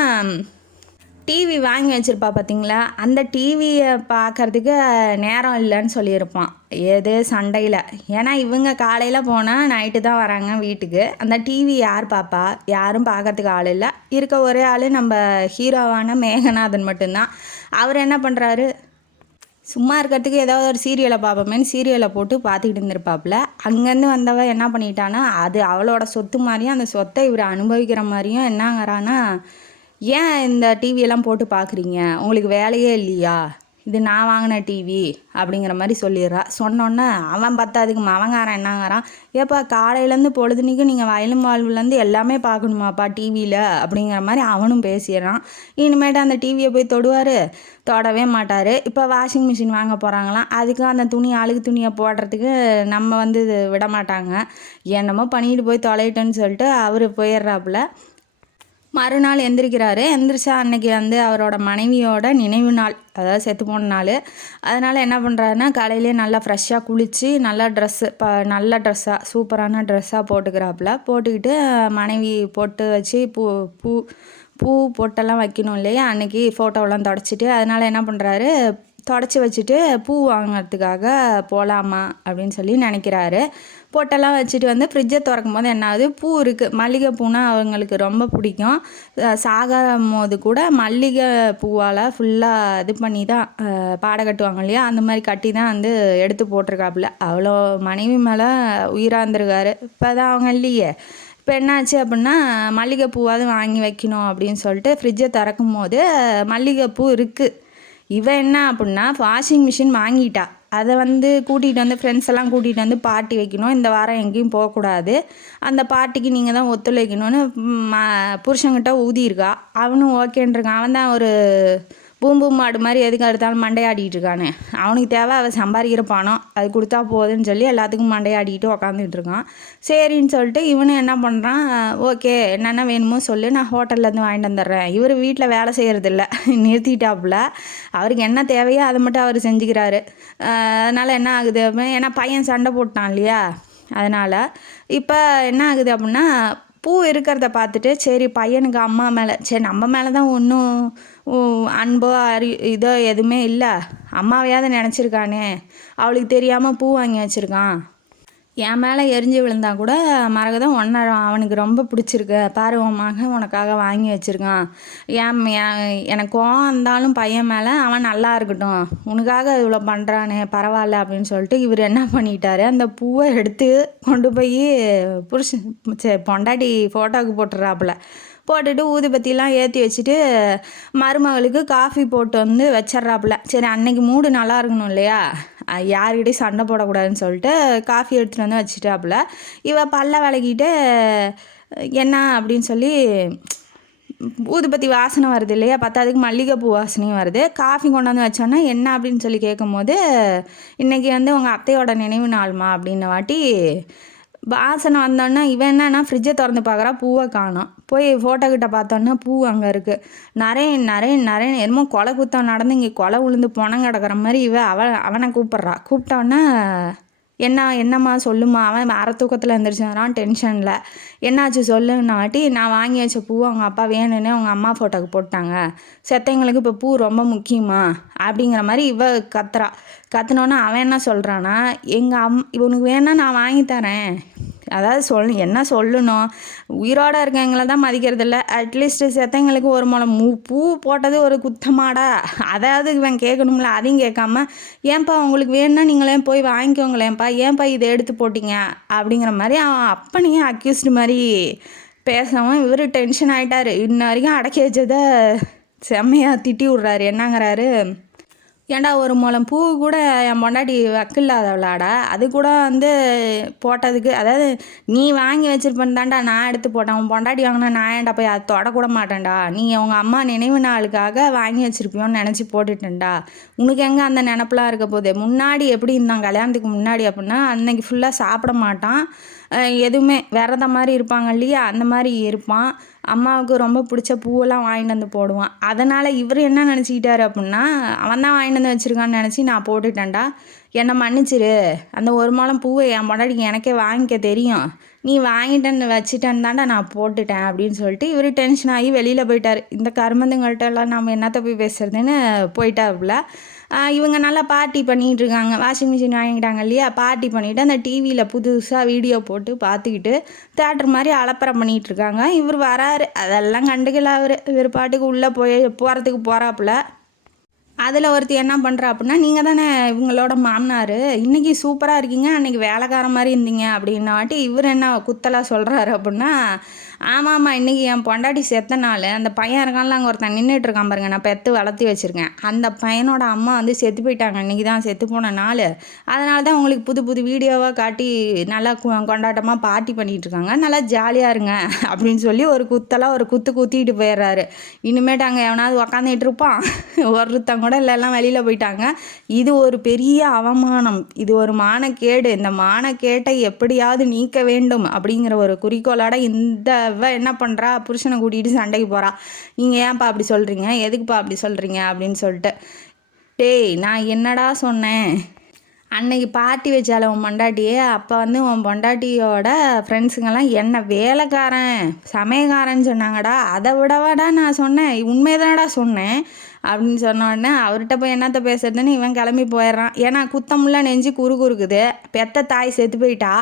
டிவி வாங்கி வச்சுருப்பா பார்த்தீங்களா, அந்த டிவியை பார்க்குறதுக்கு நேரம் இல்லைன்னு சொல்லியிருப்பான். ஏது சண்டையில். ஏன்னா இவங்க காலையில் போனால் நைட்டு தான் வராங்க வீட்டுக்கு. அந்த டிவி யார் பார்ப்பா, யாரும் பார்க்கறதுக்கு ஆள் இல்லை. இருக்க ஒரே ஆள் நம்ம ஹீரோவான மேகநாதன் மட்டும்தான். அவர் என்ன பண்ணுறாரு, சும்மா இருக்கிறதுக்கு ஏதாவது ஒரு சீரியலை பார்ப்போமேன்னு சீரியலை போட்டு பார்த்துக்கிட்டு இருந்திருப்பாப்புல. அங்கேருந்து வந்தவ என்ன பண்ணிட்டான்னா, அது அவளோட சொத்து மாதிரியும் அந்த சொத்தை இவர் அனுபவிக்கிற மாதிரியும் என்னங்கிறான்னா, ஏன் இந்த டிவியெல்லாம் போட்டு பார்க்குறீங்க, உங்களுக்கு வேலையே இல்லையா, இது நான் வாங்கின டிவி அப்படிங்கிற மாதிரி சொல்லிடுறா. சொன்னோன்னே அவன் பத்தாதுக்கு மவங்காரன் என்னங்கிறான், ஏப்பா காலையிலேருந்து பொழுதுனிக்கு நீங்கள் வயலும் வாழ்வுலேருந்து எல்லாமே பார்க்கணுமாப்பா டிவியில் அப்படிங்கிற மாதிரி அவனும் பேசிடுறான். இனிமேட்டு அந்த டிவியை போய் தொடவே மாட்டார். இப்போ வாஷிங் மிஷின் வாங்க போகிறாங்களாம், அதுக்கு அந்த அழுகு துணியை போடுறதுக்கு நம்ம வந்து விட மாட்டாங்க. என்னமோ பண்ணிட்டு போய் தொலைட்டேன்னு சொல்லிட்டு அவர் போயிடுறாப்புல. மறுநாள் எந்திரிச்சா அன்னைக்கு வந்து அவரோட மனைவியோட நினைவு நாள், அதாவது செத்து போன நாள். அதனால் என்ன பண்ணுறாருன்னா, காலையிலே நல்லா ஃப்ரெஷ்ஷாக குளித்து நல்ல ட்ரெஸ்ஸாக சூப்பரான ட்ரெஸ்ஸாக போட்டுக்கிட்டு மனைவி பொட்டு வச்சு பூ பொட்டெல்லாம் வைக்கணும் இல்லையா, அன்றைக்கி ஃபோட்டோவெல்லாம் தொடச்சிட்டு, அதனால் என்ன பண்ணுறாரு, தொடச்சி வச்சுட்டு பூ வாங்கிறதுக்காக போகலாமா அப்படின்னு சொல்லி நினைக்கிறாரு. பொட்டெல்லாம் வச்சுட்டு வந்து ஃப்ரிட்ஜை திறக்கும் போது என்ன ஆகுது, பூ இருக்குது. மல்லிகை பூனா அவங்களுக்கு ரொம்ப பிடிக்கும். சாகும் போது கூட மல்லிகை பூவால் ஃபுல்லாக இது பண்ணி தான் பாடை கட்டுவாங்க இல்லையா, அந்த மாதிரி கட்டி தான் வந்து எடுத்து போட்டிருக்காப்புல. அவ்வளோ மனைவி மேலே உயிராக இருந்திருக்காரு. இப்போ தான் அவங்க இல்லையே. இப்போ என்னாச்சு அப்படின்னா, மல்லிகைப்பூவாவது வாங்கி வைக்கணும் அப்படின்னு சொல்லிட்டு ஃப்ரிட்ஜை திறக்கும் போது மல்லிகைப்பூ இருக்குது. இவன் என்ன அப்படின்னா, வாஷிங் மிஷின் வாங்கிட்டா, அதை வந்து கூட்டிகிட்டு வந்து ஃப்ரெண்ட்ஸ் எல்லாம் கூட்டிகிட்டு வந்து பார்ட்டி வைக்கணும், இந்த வாரம் எங்கேயும் போகக்கூடாது, அந்த பார்ட்டிக்கு நீங்கள் தான் ஒத்துழைக்கணும்னு புருஷங்கிட்ட ஊதியிருக்கா. அவனும் ஓகேன்றிருக்கான். அவன் தான் ஒரு பூம்பூ மாடு மாதிரி எதுக்கு எடுத்தாலும் மண்டையாடிட்டு இருக்கானே, அவனுக்கு தேவை அவள் சம்பாதிக்கிற பணம், அது கொடுத்தா போகுதுன்னு சொல்லி எல்லாத்துக்கும் மண்டையாடிக்கிட்டு உக்காந்துக்கிட்டு இருக்கான். சரின்னு சொல்லிட்டு இவனும் என்ன பண்ணுறான், ஓகே என்னென்ன வேணுமோ சொல்லு, நான் ஹோட்டல்லேருந்து வாங்கிட்டு வந்துடுறேன். இவர் வீட்டில் வேலை செய்கிறதில்ல, நிறுத்திட்டாப்புல. அவருக்கு என்ன தேவையோ அதை மட்டும் அவர் செஞ்சுக்கிறாரு. அதனால் என்ன ஆகுது அப்படின்னா, ஏன்னா பையன் சண்டை போட்டான் இல்லையா, அதனால் இப்போ என்ன ஆகுது அப்படின்னா, பூ இருக்கிறத பார்த்துட்டு சரி பையனுக்கு அம்மா மேலே, சரி நம்ம மேலே தான் ஒன்றும் அன்போ இதோ எதுவுமே இல்லை, அம்மாவையாவது நினச்சிருக்கானே, அவளுக்கு தெரியாமல் பூ வாங்கி வச்சுருக்கான், என் மேலே எரிஞ்சு விழுந்தா கூட மரகதம் அவனுக்கு ரொம்ப பிடிச்சிருக்கு, பாரு உன் மகன் உனக்காக வாங்கி வச்சுருக்கான், எனக்கு கோவம் இருந்தாலும் பையன் மேலே அவன் நல்லா இருக்கட்டும், உனக்காக இவ்வளோ பண்ணுறானே பரவாயில்ல அப்படின்னு சொல்லிட்டு இவர் என்ன பண்ணிட்டாரு, அந்த பூவை எடுத்து கொண்டு போய் பொண்டாட்டி ஃபோட்டோவுக்கு போட்டுறாப்புல. போட்டுட்டு ஊதுபத்திலாம் ஏற்றி வச்சுட்டு மருமகளுக்கு காஃபி போட்டு வந்து வச்சிட்றாப்புல. சரி அன்னைக்கு மூடு நல்லா இருக்கணும் இல்லையா, யார்கிட்டையும் சண்டை போடக்கூடாதுன்னு சொல்லிட்டு காஃபி எடுத்துகிட்டு வந்து வச்சுட்டாப்புல. பல்ல விளக்கிட்டு என்ன அப்படின்னு சொல்லி ஊதுபத்தி வாசனை வருது இல்லையா, பத்தாதுக்கு மல்லிகைப்பூ வாசனையும் வருது. காஃபி கொண்டாந்து வச்சோன்னா என்ன அப்படின்னு சொல்லி கேட்கும் போது, இன்றைக்கி வந்து உங்கள் அத்தையோட நினைவு நாள்மா அப்படின்ன வாட்டி வாசனை வந்தோன்னா இவன் என்னன்னா ஃப்ரிட்ஜை திறந்து பார்க்குறா, பூவை காணோம். போய் ஃபோட்டோக்கிட்ட பார்த்தோன்னா பூ அங்கே இருக்குது. நிறைய என்னமோ கொலை குத்தம் நடந்து இங்கே கொலை விழுந்து பணம் கிடக்கிற மாதிரி அவனை கூப்பிட்டோன்னா என்னம்மா சொல்லுமா, அவன் தூக்கத்தில் எழுந்திரிச்சான் டென்ஷனில். என்னாச்சு சொல்லுன்னாட்டி, நான் வாங்கி வச்ச பூ அவங்க அப்பா வேணும்னே அவங்க அம்மா ஃபோட்டோக்கு போட்டாங்க, செத்தைங்களுக்கு இப்போ பூ ரொம்ப முக்கியமா அப்படிங்கிற மாதிரி கத்துனோன்னா அவன் என்ன சொல்கிறான்னா, இவனுக்கு வேணா நான் வாங்கி தரேன், அதாவது என்ன சொல்லணும், உயிரோடு இருக்கவங்கள தான் மதிக்கிறதில்ல. அட்லீஸ்ட் செத்தவங்களுக்கு ஒரு முளை பூ போட்டது ஒரு குத்தமாடா, அதாவது இவன் கேட்கணும்ல, அதையும் கேட்காம ஏன்பா உங்களுக்கு வேணும்னா நீங்களே போய் வாங்கிக்கோங்களேன்ப்பா, ஏன்பா இதை எடுத்து போட்டிங்க அப்படிங்கிற மாதிரி அவன் அப்பனையே அக்யூஸ்டு மாதிரி பேசாமல் இவர் டென்ஷன் ஆகிட்டார். இன்ன வரைக்கும் அடக்கி வச்சதை செம்மையாக திட்டி விட்றாரு. என்னங்கிறாரு, ஏன்டா ஒரு முளம் பூ கூட என் பொண்டாட்டி வக்கில்லாதவளாடா, அது கூட வந்து போட்டதுக்கு, அதாவது நீ வாங்கி வச்சிருப்பேன்னு தான்டா நான் எடுத்து போட்டேன், உன் பொண்டாட்டி வாங்கினா நான் ஏன்டா போய் அதை தொடக்கூட மாட்டேன்டா, நீ உங்கள் அம்மா நினைவு நாளுக்காக வாங்கி வச்சிருப்பியோன்னு நினச்சி போட்டுட்டேன்டா, உனக்கு எங்கே அந்த நினப்பெலாம் இருக்க போகுது. முன்னாடி எப்படி இருந்தான் கல்யாணத்துக்கு முன்னாடி அப்படின்னா, அன்னைக்கு ஃபுல்லாக சாப்பிட மாட்டான், எதுவுமே விரத மாதிரி இருப்பாங்க இல்லையா, அந்த மாதிரி இருப்பான். அம்மாவுக்கு ரொம்ப பிடிச்ச பூவெல்லாம் வாங்கிட்டு வந்து போடுவான். அதனால் இவர் என்ன நினச்சிக்கிட்டாரு அப்படின்னா, அவன் தான் வாங்கிட்டு வந்து வச்சுருக்கான்னு நினச்சி நான் போட்டுட்டேன்டா, என்னை மன்னிச்சிரு, அந்த ஒரு முழம் பூவை என் பொண்டாட்டிக்கு எனக்கே வாங்கிக்க தெரியும், நீ வாங்கிட்டேன்னு வச்சுட்டேன்னு தாண்டா நான் போட்டுட்டேன் அப்படின்னு சொல்லிட்டு இவர் டென்ஷன் ஆகி வெளியில் போயிட்டார். இந்த கருமந்துங்கள்ட்ட எல்லாம் நம்ம என்னத்தை போய் பேசுறதுன்னு போயிட்டாப்புல. இவங்க நல்லா பார்ட்டி பண்ணிகிட்டு இருக்காங்க. வாஷிங் மிஷின் வாங்கிட்டாங்க இல்லையா, பார்ட்டி பண்ணிவிட்டு அந்த டிவியில் புதுசாக வீடியோ போட்டு பார்த்துக்கிட்டு தேட்டர் மாதிரி அலப்பறம் பண்ணிகிட்டு இருக்காங்க. இவர் வராரு, அதெல்லாம் கண்டுக்கல. இவர் பாட்டுக்கு உள்ளே போகிறதுக்கு போகிறாப்புல. அதில் ஒருத்தி என்ன பண்ணுறா அப்படின்னா, நீங்கள் தானே இவங்களோட மாமனார், இன்றைக்கி சூப்பராக இருக்கீங்க, அன்றைக்கி வேலைக்கார மாதிரி இருந்தீங்க அப்படின்னாட்டி இவர் என்ன குத்தலாக சொல்கிறாரு அப்படின்னா, ஆமாம் இன்றைக்கி என் பொண்டாட்டி செத்த நாள், அந்த பையன் இருக்கான்ல அங்கே ஒருத்தன் நின்றுட்டு இருக்கான் பாருங்க, நான் பெற்று வளர்த்தி வச்சுருக்கேன், அந்த பையனோட அம்மா வந்து செத்து போயிட்டாங்க, இன்றைக்கி தான் செத்து போன நாள், அதனால தான் உங்களுக்கு புது புது வீடியோவாக காட்டி நல்லா கொண்டாட்டமாக பார்ட்டி பண்ணிகிட்டு இருக்காங்க, நல்லா ஜாலியாக இருங்க அப்படின்னு சொல்லி ஒரு குத்தலாக ஒரு குத்திட்டு போயிடுறாரு. இனிமேட்டு அங்கே எவனாவது உக்காந்துட்டு இருப்பான், ஒருத்தங்க கூட இல்லை, எல்லாம் வெளியில் போயிட்டாங்க. இது ஒரு பெரிய அவமானம், இது ஒரு மானக்கேடு, இந்த மானக்கேட்டை எப்படியாவது நீக்க வேண்டும் அப்படிங்கிற ஒரு குறிக்கோளோட இந்த என்ன பண்ணுறா, புருஷனை கூட்டிகிட்டு சண்டைக்கு போகிறா. நீங்கள் ஏன்ப்பா அப்படி சொல்கிறீங்க, எதுக்குப்பா அப்படி சொல்கிறீங்க அப்படின்னு சொல்லிட்டு. டேய் நான் என்னடா சொன்னேன், அன்னைக்கு பார்ட்டி வச்சால உன் பொண்டாட்டியே, அப்போ வந்து உன் பொண்டாட்டியோட ஃப்ரெண்ட்ஸுங்கெல்லாம் என்ன வேலைக்காரன் சமயக்காரன்னு சொன்னாங்கடா, அதை விடவாடா நான் சொன்னேன், உண்மைதானடா சொன்னேன் அப்படின்னு சொன்ன உடனே அவர்கிட்ட போய் என்னத்த பேசுறதுன்னு இவன் கிளம்பி போயிடுறான். ஏன்னா குத்தமுள்ள நெஞ்சு குறுக்குது, பெத்த தாய் செத்து போயிட்டா,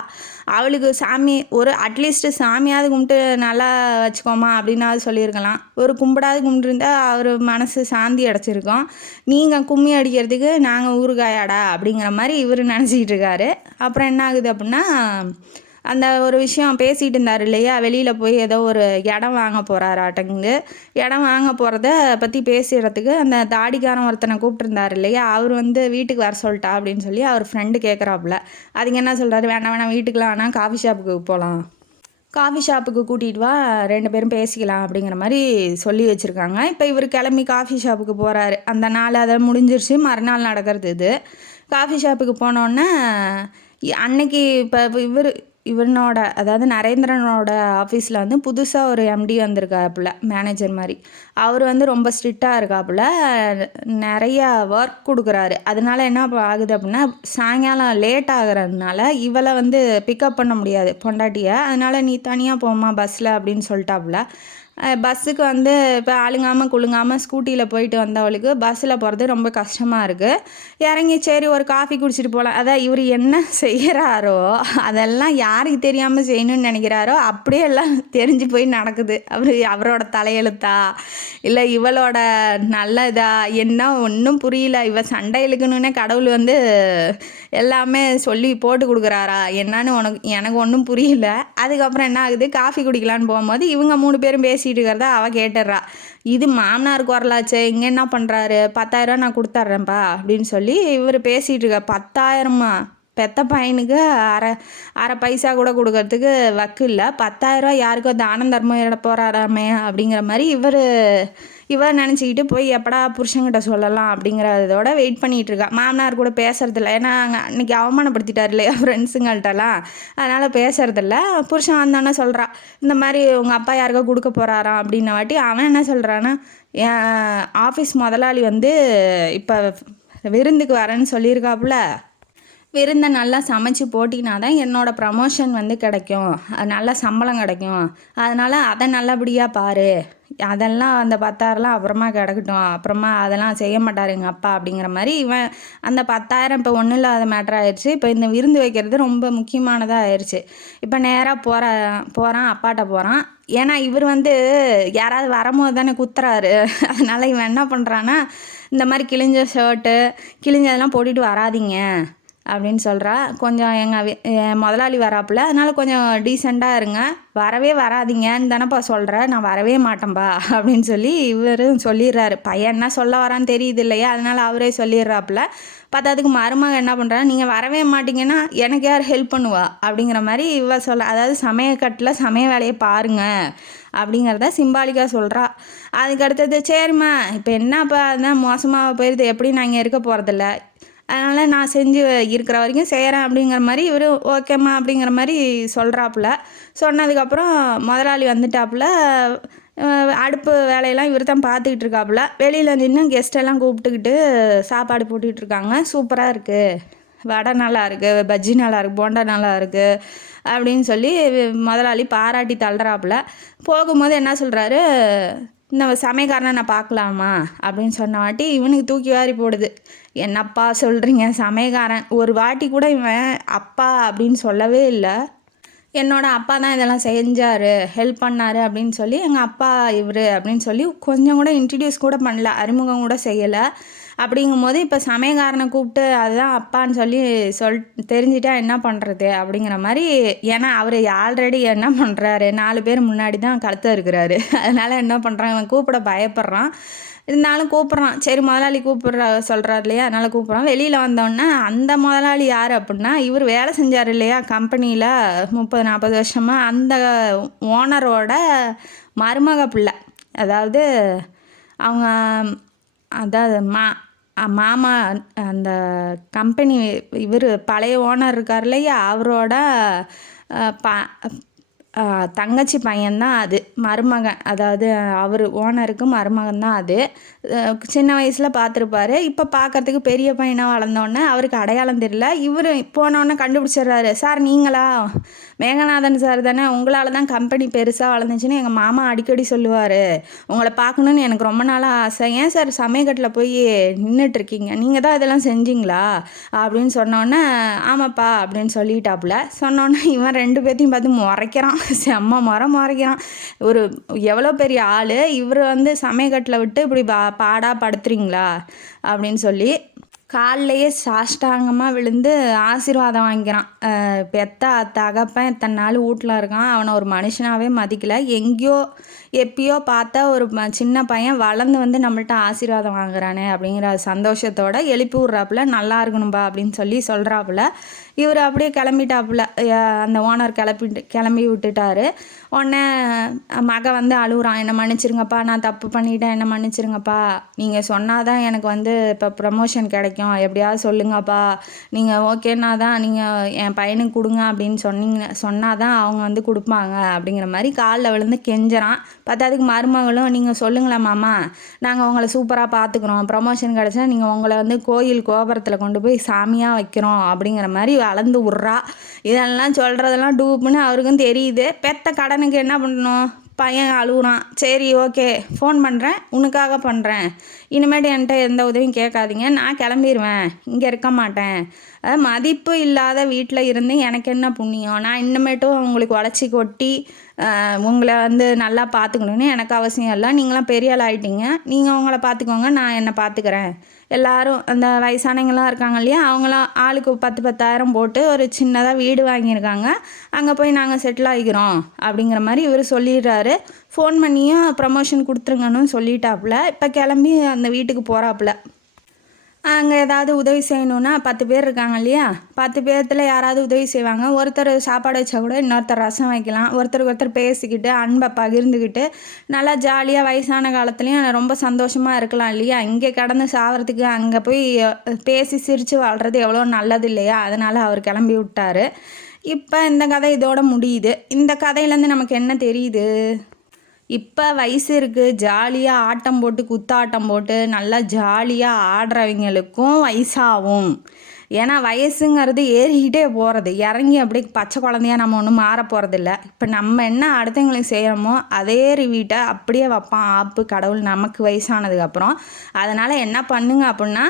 அவளுக்கு சாமி ஒரு அட்லீஸ்ட்டு சாமியாவது கும்பிட்டு நல்லா வச்சுக்கோமா அப்படின்னாவது சொல்லியிருக்கலாம். ஒரு கும்பிடாது கும்பிட்டுருந்தா அவர் மனசு சாந்தி அடைச்சிருக்கோம். நீங்கள் கும்மி அடிக்கிறதுக்கு நாங்கள் ஊறுகாயாடா அப்படிங்கிற மாதிரி இவர் நினச்சிக்கிட்டு இருக்காரு. அப்புறம் என்ன ஆகுது அப்படின்னா, அந்த ஒரு விஷயம் பேசிகிட்டு இருந்தார் இல்லையா, வெளியில் போய் ஏதோ ஒரு இடம் வாங்க போகிறாராட்டங்கு, இடம் வாங்க போகிறத பற்றி பேசுகிறதுக்கு அந்த தாடிக்காரன் ஒருத்தனை கூப்பிட்டுருந்தார் இல்லையா, அவர் வந்து வீட்டுக்கு வர சொல்லிட்டா அப்படின்னு சொல்லி அவர் ஃப்ரெண்டு கேட்குறாப்புல. அதுக்கு என்ன சொல்கிறாரு, வேணாம் வீட்டுக்குலாம் ஆனால் காஃபி ஷாப்புக்கு போகலாம், காஃபி ஷாப்புக்கு கூட்டிகிட்டு வா, 2 பேரும் பேசிக்கலாம் அப்படிங்கிற மாதிரி சொல்லி வச்சுருக்காங்க. இப்போ இவர் கிளம்பி காஃபி ஷாப்புக்கு போகிறாரு. அந்த நாள் அதை முடிஞ்சிருச்சு, மறுநாள் நடக்கிறது இது. காஃபி ஷாப்புக்கு போனோன்னே அன்னைக்கு இப்போ இவனோட அதாவது நரேந்திரனோட ஆஃபீஸில் வந்து புதுசாக ஒரு எம்டி வந்திருக்காப்புல, மேனேஜர் மாதிரி. அவர் வந்து ரொம்ப ஸ்ட்ரிக்டாக இருக்காப்புல, நிறையா ஒர்க் கொடுக்குறாரு. அதனால என்ன ஆகுது அப்படின்னா, சாயங்காலம் லேட் ஆகிறதுனால இவளை வந்து பிக்கப் பண்ண முடியாது பொண்டாட்டியை, அதனால் நீ தனியாக போமா பஸ்ஸில் அப்படின்னு சொல்லிட்டாப்புல. பஸ்ஸுக்கு வந்து இப்போ ஆளுங்காமல் குலுங்காமல் ஸ்கூட்டியில் போயிட்டு வந்தவளுக்கு பஸ்ஸில் போகிறது ரொம்ப கஷ்டமாக இருக்குது. இறங்கி சரி ஒரு காஃபி குடிச்சிட்டு போகலாம், அதான் இவர் என்ன செய்கிறாரோ அதெல்லாம் யாருக்கு தெரியாமல் செய்யணும்னு நினைக்கிறாரோ அப்படியே எல்லாம் தெரிஞ்சு போய் நடக்குது. அவரோட தலையெழுத்தா இல்லை இவளோட நல்லதா என்ன ஒன்றும் புரியல. இவ சண்டை இழுக்கணுன்னே கடவுள் வந்து எல்லாமே சொல்லி போட்டு கொடுக்குறாரா என்னன்னு எனக்கு ஒன்றும் புரியல. அதுக்கப்புறம் என்ன ஆகுது, காஃபி குடிக்கலான்னு போகும்போது இவங்க 3 பேரும் பேசிகிட்டு இருக்கிறத அவள் கேட்டுடுறா. இது மாமனாருக்கு வரலாச்சே, இங்கே என்ன பண்ணுறாரு, 10,000 நான் கொடுத்துட்றேன்ப்பா அப்படின்னு சொல்லி இவர் பேசிகிட்டு இருக்க. 10,000மா, பெத்த பையனுக்கு அரை பைசா கூட கொடுக்கறதுக்கு வக்கு இல்லை, 10,000 யாருக்கோ தானம் தர்மம் இட போகிறாராமே அப்படிங்கிற மாதிரி இவர் நினச்சிக்கிட்டு போய் எப்படா புருஷங்கிட்ட சொல்லலாம் அப்படிங்கிறதோட வெயிட் பண்ணிகிட்டு இருக்கா. மாமனார் கூட பேசுறதில்ல, ஏன்னா அன்றைக்கி அவமானப்படுத்திட்டார் இல்லையா ஃப்ரெண்ட்ஸுங்கள்ட்டலாம், அதனால் பேசுறதில்ல. புருஷன் வந்தோன்னே சொல்கிறா, இந்த மாதிரி உங்கள் அப்பா யாருக்கோ கொடுக்க போகிறாராம் அப்படின்ன வாட்டி அவன் என்ன சொல்கிறான்னா, என் ஆஃபீஸ் முதலாளி வந்து இப்போ விருந்துக்கு வரேன்னு சொல்லியிருக்காப்புல, விருந்தை நல்லா சமைச்சு போட்டினா தான் என்னோடய ப்ரமோஷன் வந்து கிடைக்கும், நல்ல சம்பளம் கிடைக்கும், அதனால் அதை நல்லபடியாக பாரு, அதெல்லாம் அந்த 10,000லாம் அப்புறமா கிடக்கட்டும், அப்புறமா அதெல்லாம் செய்ய மாட்டார் எங்கள் அப்பா அப்படிங்கிற மாதிரி இவன் அந்த 10,000 இப்போ ஒன்றும் இல்லாத மேட்ரு ஆயிடுச்சு. இப்போ இந்த விருந்து வைக்கிறது ரொம்ப முக்கியமானதாக ஆயிடுச்சு. இப்போ நேராக போகிறான் அப்பாட்ட போகிறான். ஏன்னா இவர் வந்து யாராவது வரும்போது தானே குத்துறாரு. அதனால் இவன் என்ன பண்ணுறான்னா, இந்த மாதிரி கிழிஞ்ச ஷர்ட்டு கிழிஞ்சதெல்லாம் போட்டுட்டு வராதிங்க அப்படின்னு சொல்கிறா. கொஞ்சம் என் முதலாளி வராப்புல, அதனால் கொஞ்சம் டீசெண்டாக இருங்க, வரவே வராதிங்கன்னு தானேப்பா சொல்கிறேன், நான் வரவே மாட்டேன்பா அப்படின்னு சொல்லி இவரும் சொல்லிடுறாரு. பையன் என்ன சொல்ல வரான்னு தெரியுது இல்லையா, அதனால் அவரே சொல்லிடுறாப்புல. பார்த்ததுக்கு மருமக என்ன பண்ணுறா, நீங்கள் வரவே மாட்டிங்கன்னா எனக்கு யார் ஹெல்ப் பண்ணுவா அப்படிங்கிற மாதிரி இவ சொல்ல, அதாவது சமையக்கட்டில் சமையல் வேலையை பாருங்க அப்படிங்கிறத சிம்பாலிக்காக சொல்கிறா. அதுக்கு அடுத்தது சரிம்மா இப்போ என்னப்பா அதுதான் மோசமாக போயிடுது, எப்படி நான் இங்கே இருக்க போகிறதில்ல, அதனால் நான் செஞ்சு இருக்கிற வரைக்கும் செய்கிறேன் அப்படிங்கிற மாதிரி இவர் ஓகேம்மா அப்படிங்கிற மாதிரி சொல்கிறாப்புல. சொன்னதுக்கப்புறம் முதலாளி வந்துட்டாப்புல. அடுப்பு வேலையெல்லாம் இவர் தான் பார்த்துக்கிட்டு இருக்காப்புல. வெளியில் நின்று கெஸ்ட்டெல்லாம் கூப்பிட்டுக்கிட்டு சாப்பாடு போட்டுக்கிட்டுருக்காங்க. சூப்பராக இருக்குது, வடை நல்லா இருக்குது, பஜ்ஜி நல்லா இருக்குது, போண்டா நல்லா இருக்குது அப்படின்னு சொல்லி முதலாளி பாராட்டி தள்ளுறாப்புல. போகும்போது என்ன சொல்கிறாரு, இந்த சமையக்காரனை நான் பார்க்கலாமா அப்படின்னு சொன்ன வாட்டி இவனுக்கு தூக்கி வாரி போடுது. என்னப்பா சொல்கிறீங்க, சமையக்காரன் ஒரு வாட்டி கூட இவன் அப்பா அப்படின்னு சொல்லவே இல்லை. என்னோட அப்பா தான் இதெல்லாம் செஞ்சார், ஹெல்ப் பண்ணார் அப்படின்னு சொல்லி எங்கள் அப்பா இவர் அப்படின்னு சொல்லி கொஞ்சம் கூட இன்ட்ரடியூஸ் கூட பண்ணல, அறிமுகம் கூட செய்யலை. அப்படிங்கும்போது இப்போ சமயக்காரனை கூப்பிட்டு அதுதான் அப்பான்னு சொல்லி தெரிஞ்சிட்டா என்ன பண்ணுறது அப்படிங்கிற மாதிரி. ஏன்னா அவர் ஆல்ரெடி என்ன பண்ணுறாரு, 4 பேர் முன்னாடி தான் கழுத்த இருக்கிறாரு. அதனால் என்ன பண்ணுறான், இவன் கூப்பிட பயப்படுறான். இருந்தாலும் கூப்பிட்றான். சரி முதலாளி சொல்கிறார் இல்லையா, அதனால் கூப்பிட்றான். வெளியில் வந்தோடனே அந்த முதலாளி யார் அப்படின்னா, இவர் வேலை செஞ்சார் இல்லையா கம்பெனியில் 30-40 வருஷமாக, அந்த ஓனரோட மருமக பிள்ளை. அதாவது அவங்க அதாவது மாமா அந்த கம்பெனி இவர் பழைய ஓனர் இருக்கார் இல்லையா, அவரோட தங்கச்சி பையன்தான் அது, மருமகன். அதாவது அவர் ஓனருக்கு மருமகன் தான் அது. சின்ன வயசில் பார்த்துருப்பாரு. இப்போ பார்க்குறதுக்கு பெரிய பையனாக வளர்ந்தோடனே அவருக்கு அடையாளம் தெரியல. இவர் போனோடனே கண்டுபிடிச்சிடுறாரு. சார் நீங்களா, மேகநாதன் சார் தானே, உங்களால் தான் கம்பெனி பெருசாக வளர்ந்துச்சுன்னு எங்கள் மாமா அடிக்கடி சொல்லுவார், உங்களை பார்க்கணுன்னு எனக்கு ரொம்ப நாளாக ஆசை, ஏன் சார் சமயக்கட்டில் போய் நின்றுட்டுருக்கீங்க, நீங்கள் தான் இதெல்லாம் செஞ்சீங்களா அப்படின்னு சொன்னோன்னே ஆமாப்பா அப்படின்னு சொல்லிட்டாப்புல. சொன்னோன்னே இவன் 2 பேர்த்தையும் பார்த்து முறைக்கிறான், செம்ம முறைக்கிறான். ஒரு எவ்வளோ பெரிய ஆள் இவர் வந்து சமயக்கட்டில் விட்டு இப்படி பாடா படுத்துறீங்களா அப்படின்னு சொல்லி காலிலேயே சாஷ்டாங்கமாக விழுந்து ஆசீர்வாதம் வாங்கிக்கிறான். பெத்த தகப்பன் இத்தனை நாள் வீட்டில் இருக்கான், அவனை ஒரு மனுஷனாகவே மதிக்கலை. எங்கேயோ எப்பயோ பார்த்தா ஒரு சின்ன பையன் வளர்ந்து வந்து நம்மள்ட்ட ஆசீர்வாதம் வாங்குறானே அப்படிங்கிற சந்தோஷத்தோடு எழுப்பி விட்றாப்புல. நல்லா இருக்கணும்பா அப்படின்னு சொல்கிறாப்புல. இவர் அப்படியே கிளம்பிட்டாப்புல. அந்த ஓனர் கிளம்பி விட்டுட்டாரு. உடனே மக வந்து அழுகுறான், என்னை மன்னிச்சிருங்கப்பா, நான் தப்பு பண்ணிட்டேன், என்னை மன்னிச்சிருங்கப்பா, நீங்கள் சொன்னாதான் எனக்கு வந்து இப்போ ப்ரமோஷன் கிடைக்கும், எப்படியாவது சொல்லுங்கப்பா, நீங்கள் ஓகேன்னா தான் நீங்கள் என் பையனுக்கு கொடுங்க அப்படின்னு சொன்னாதான் அவங்க வந்து கொடுப்பாங்க அப்படிங்கிற மாதிரி காலில் விழுந்து கெஞ்சுறான். பத்தாதுக்கு மருமகளும் நீங்கள் சொல்லுங்களேன் மாமா, நாங்கள் உங்களை சூப்பராக பார்த்துக்குறோம், ப்ரமோஷன் கிடச்சா நீங்கள் உங்களை வந்து கோயில் கோபுரத்தில் கொண்டு போய் சாமியாக வைக்கிறோம் அப்படிங்கிற மாதிரி அளந்து விட்றா. இதெல்லாம் சொல்கிறதெல்லாம் டூப்புன்னு அவருக்கும் தெரியுது. பெத்த கடனுக்கு என்ன பண்ணணும், பையன் அழுகுறான். சரி ஓகே, ஃபோன் பண்ணுறேன், உனக்காக பண்ணுறேன், இனிமேட்டு என்கிட்ட எந்த உதவியும் கேட்காதீங்க, நான் கிளம்பிடுவேன், இங்கே இருக்க மாட்டேன், மதிப்பு இல்லாத வீட்டில் இருந்து எனக்கு என்ன புண்ணியம், நான் இன்னமேட்டும் உங்களுக்கு உழைச்சி கொட்டி உங்களை வந்து நல்லா பார்த்துக்கணுன்னு எனக்கு அவசியம் இல்லை, நீங்களாம் பெரிய ஆள் ஆகிட்டீங்க, நீங்கள் உங்களை பார்த்துக்கோங்க, நான் என்னை பார்த்துக்கிறேன். எல்லோரும் அந்த வயசானவங்களாம் இருக்காங்க இல்லையா, அவங்களாம் ஆளுக்கு 10,000 போட்டு ஒரு சின்னதாக வீடு வாங்கியிருக்காங்க, அங்கே போய் நாங்கள் செட்டில் ஆகிக்கிறோம் அப்படிங்கிற மாதிரி இவர் சொல்லிடுறாரு. ஃபோன் பண்ணியும் ப்ரமோஷன் கொடுத்துருங்கன்னு சொல்லிட்டாப்புல. இப்போ கிளம்பி அந்த வீட்டுக்கு போகிறாப்புல. அங்கே ஏதாவது உதவி செய்யணுன்னா 10 பேர் இருக்காங்க இல்லையா, 10 பேர்த்தில் யாராவது உதவி செய்வாங்க. ஒருத்தர் சாப்பாடு வச்சா கூட இன்னொருத்தர் ரசம் வைக்கலாம். ஒருத்தருக்கு ஒருத்தர் பேசிக்கிட்டு அன்பை பகிர்ந்துக்கிட்டு நல்லா ஜாலியாக வயசான காலத்துலேயும் ரொம்ப சந்தோஷமாக இருக்கலாம் இல்லையா. இங்கே கடந்து சாகிறதுக்கு அங்கே போய் பேசி சிரித்து வாழ்கிறது எவ்வளோ நல்லது இல்லையா. அதனால் அவர் கிளம்பி விட்டார். இப்போ இந்த கதை இதோட முடியுது. இந்த கதையிலேருந்து நமக்கு என்ன தெரியுது, இப்போ வயசு இருக்குது, ஜாலியாக ஆட்டம் போட்டு குத்தாட்டம் போட்டு நல்லா ஜாலியாக ஆடுறவங்களுக்கும் வயசாகும். ஏன்னா வயசுங்கிறது ஏறிக்கிட்டே போகிறது, இறங்கி அப்படியே பச்சை குழந்தையா நம்ம ஒன்றும் மாற போகிறதில்ல. இப்போ நம்ம என்ன அடுத்தவங்களுக்கு செய்கிறோமோ அதே ரிவீட்டை அப்படியே வைப்பான் ஆப்பு கடவுள் நமக்கு வயசானதுக்கப்புறம். அதனால் என்ன பண்ணுங்க அப்படின்னா,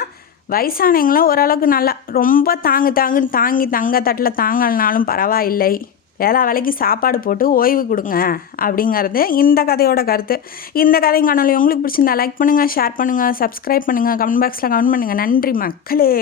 வயசானவங்களும் ஓரளவுக்கு நல்லா ரொம்ப தாங்குன்னு தாங்கி தட்டில் தாங்கலனாலும் பரவாயில்லை, வேலைக்கு சாப்பாடு போட்டு ஓய்வு கொடுங்க அப்படிங்கிறது இந்த கதையோட கருத்து. இந்த கதை காணொலி உங்களுக்கு பிடிச்சிருந்தா லைக் பண்ணுங்கள், ஷேர் பண்ணுங்கள், சப்ஸ்கிரைப் பண்ணுங்கள், கமெண்ட் பாக்ஸில் கமெண்ட் பண்ணுங்கள். நன்றி மக்களே.